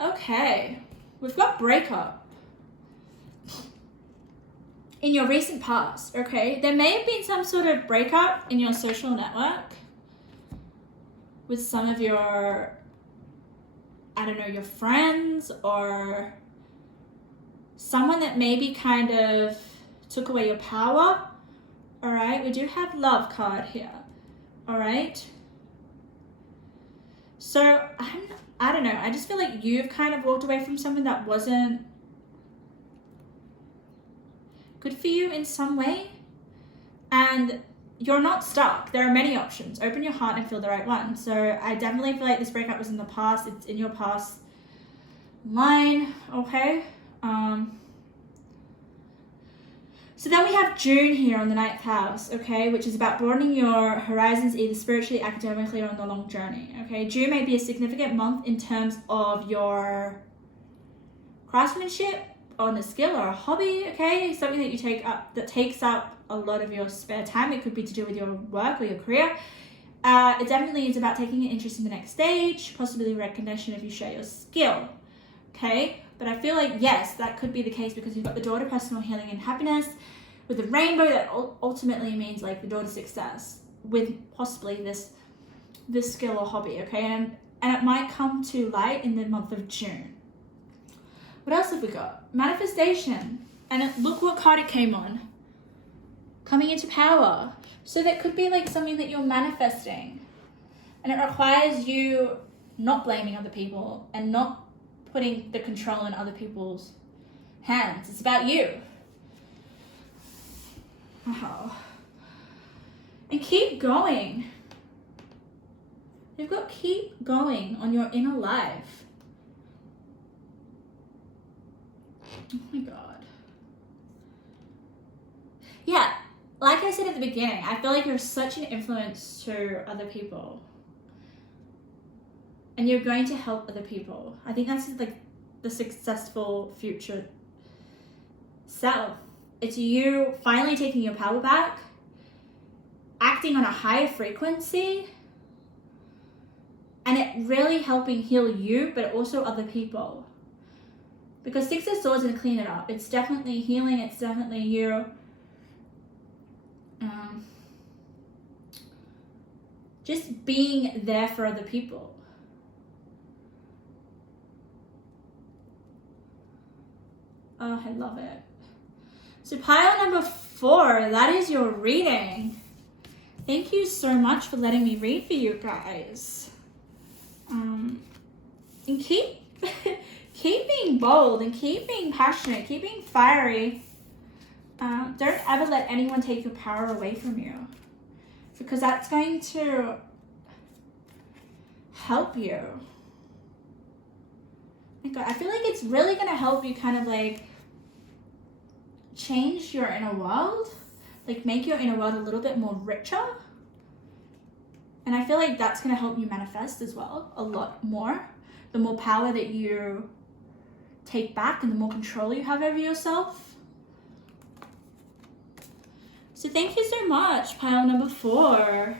Okay. We've got breakup. In your recent past, okay? There may have been some sort of breakup in your social network with some of your, I don't know, your friends or someone that maybe kind of took away your power. All right, we do have love card here. All right. So I don't know. I just feel like you've kind of walked away from someone that wasn't good for you in some way. And you're not stuck. There are many options. Open your heart and feel the right one. So I definitely feel like this breakup was in the past. It's in your past line, okay? So then we have June here on the 9th house, okay, which is about broadening your horizons either spiritually, academically, or on the long journey, okay? June may be a significant month in terms of your craftsmanship on a skill or a hobby, okay? Something that you take up, that takes up a lot of your spare time. It could be to do with your work or your career. It definitely is about taking an interest in the next stage, possibly recognition if you share your skill, okay? But I feel like, yes, that could be the case because you've got the door to personal healing and happiness. With the rainbow, that ultimately means like the door to success with possibly this skill or hobby, okay? And it might come to light in the month of June. What else have we got? Manifestation. And look what card it came on. Coming into power. So that could be like something that you're manifesting. And it requires you not blaming other people and not putting the control in other people's hands. It's about you. Oh. And keep going. You've got to keep going on your inner life. Oh my God. Yeah, like I said at the beginning, I feel like you're such an influence to other people. And you're going to help other people. I think that's like the successful future self. It's you finally taking your power back, acting on a higher frequency, and it really helping heal you, but also other people. Because Six of Swords and clean it up. It's definitely healing. It's definitely you. Just being there for other people. Oh, I love it. So pile number 4, that is your reading. Thank you so much for letting me read for you guys. And keep being bold and keep being passionate, keep being fiery. Don't ever let anyone take your power away from you, because that's going to help you. Oh my God, I feel like it's really going to help you kind of like change your inner world, like make your inner world a little bit more richer. And I feel like that's going to help you manifest as well a lot more. The more power that you take back and the more control you have over yourself. So thank you so much, pile number 4.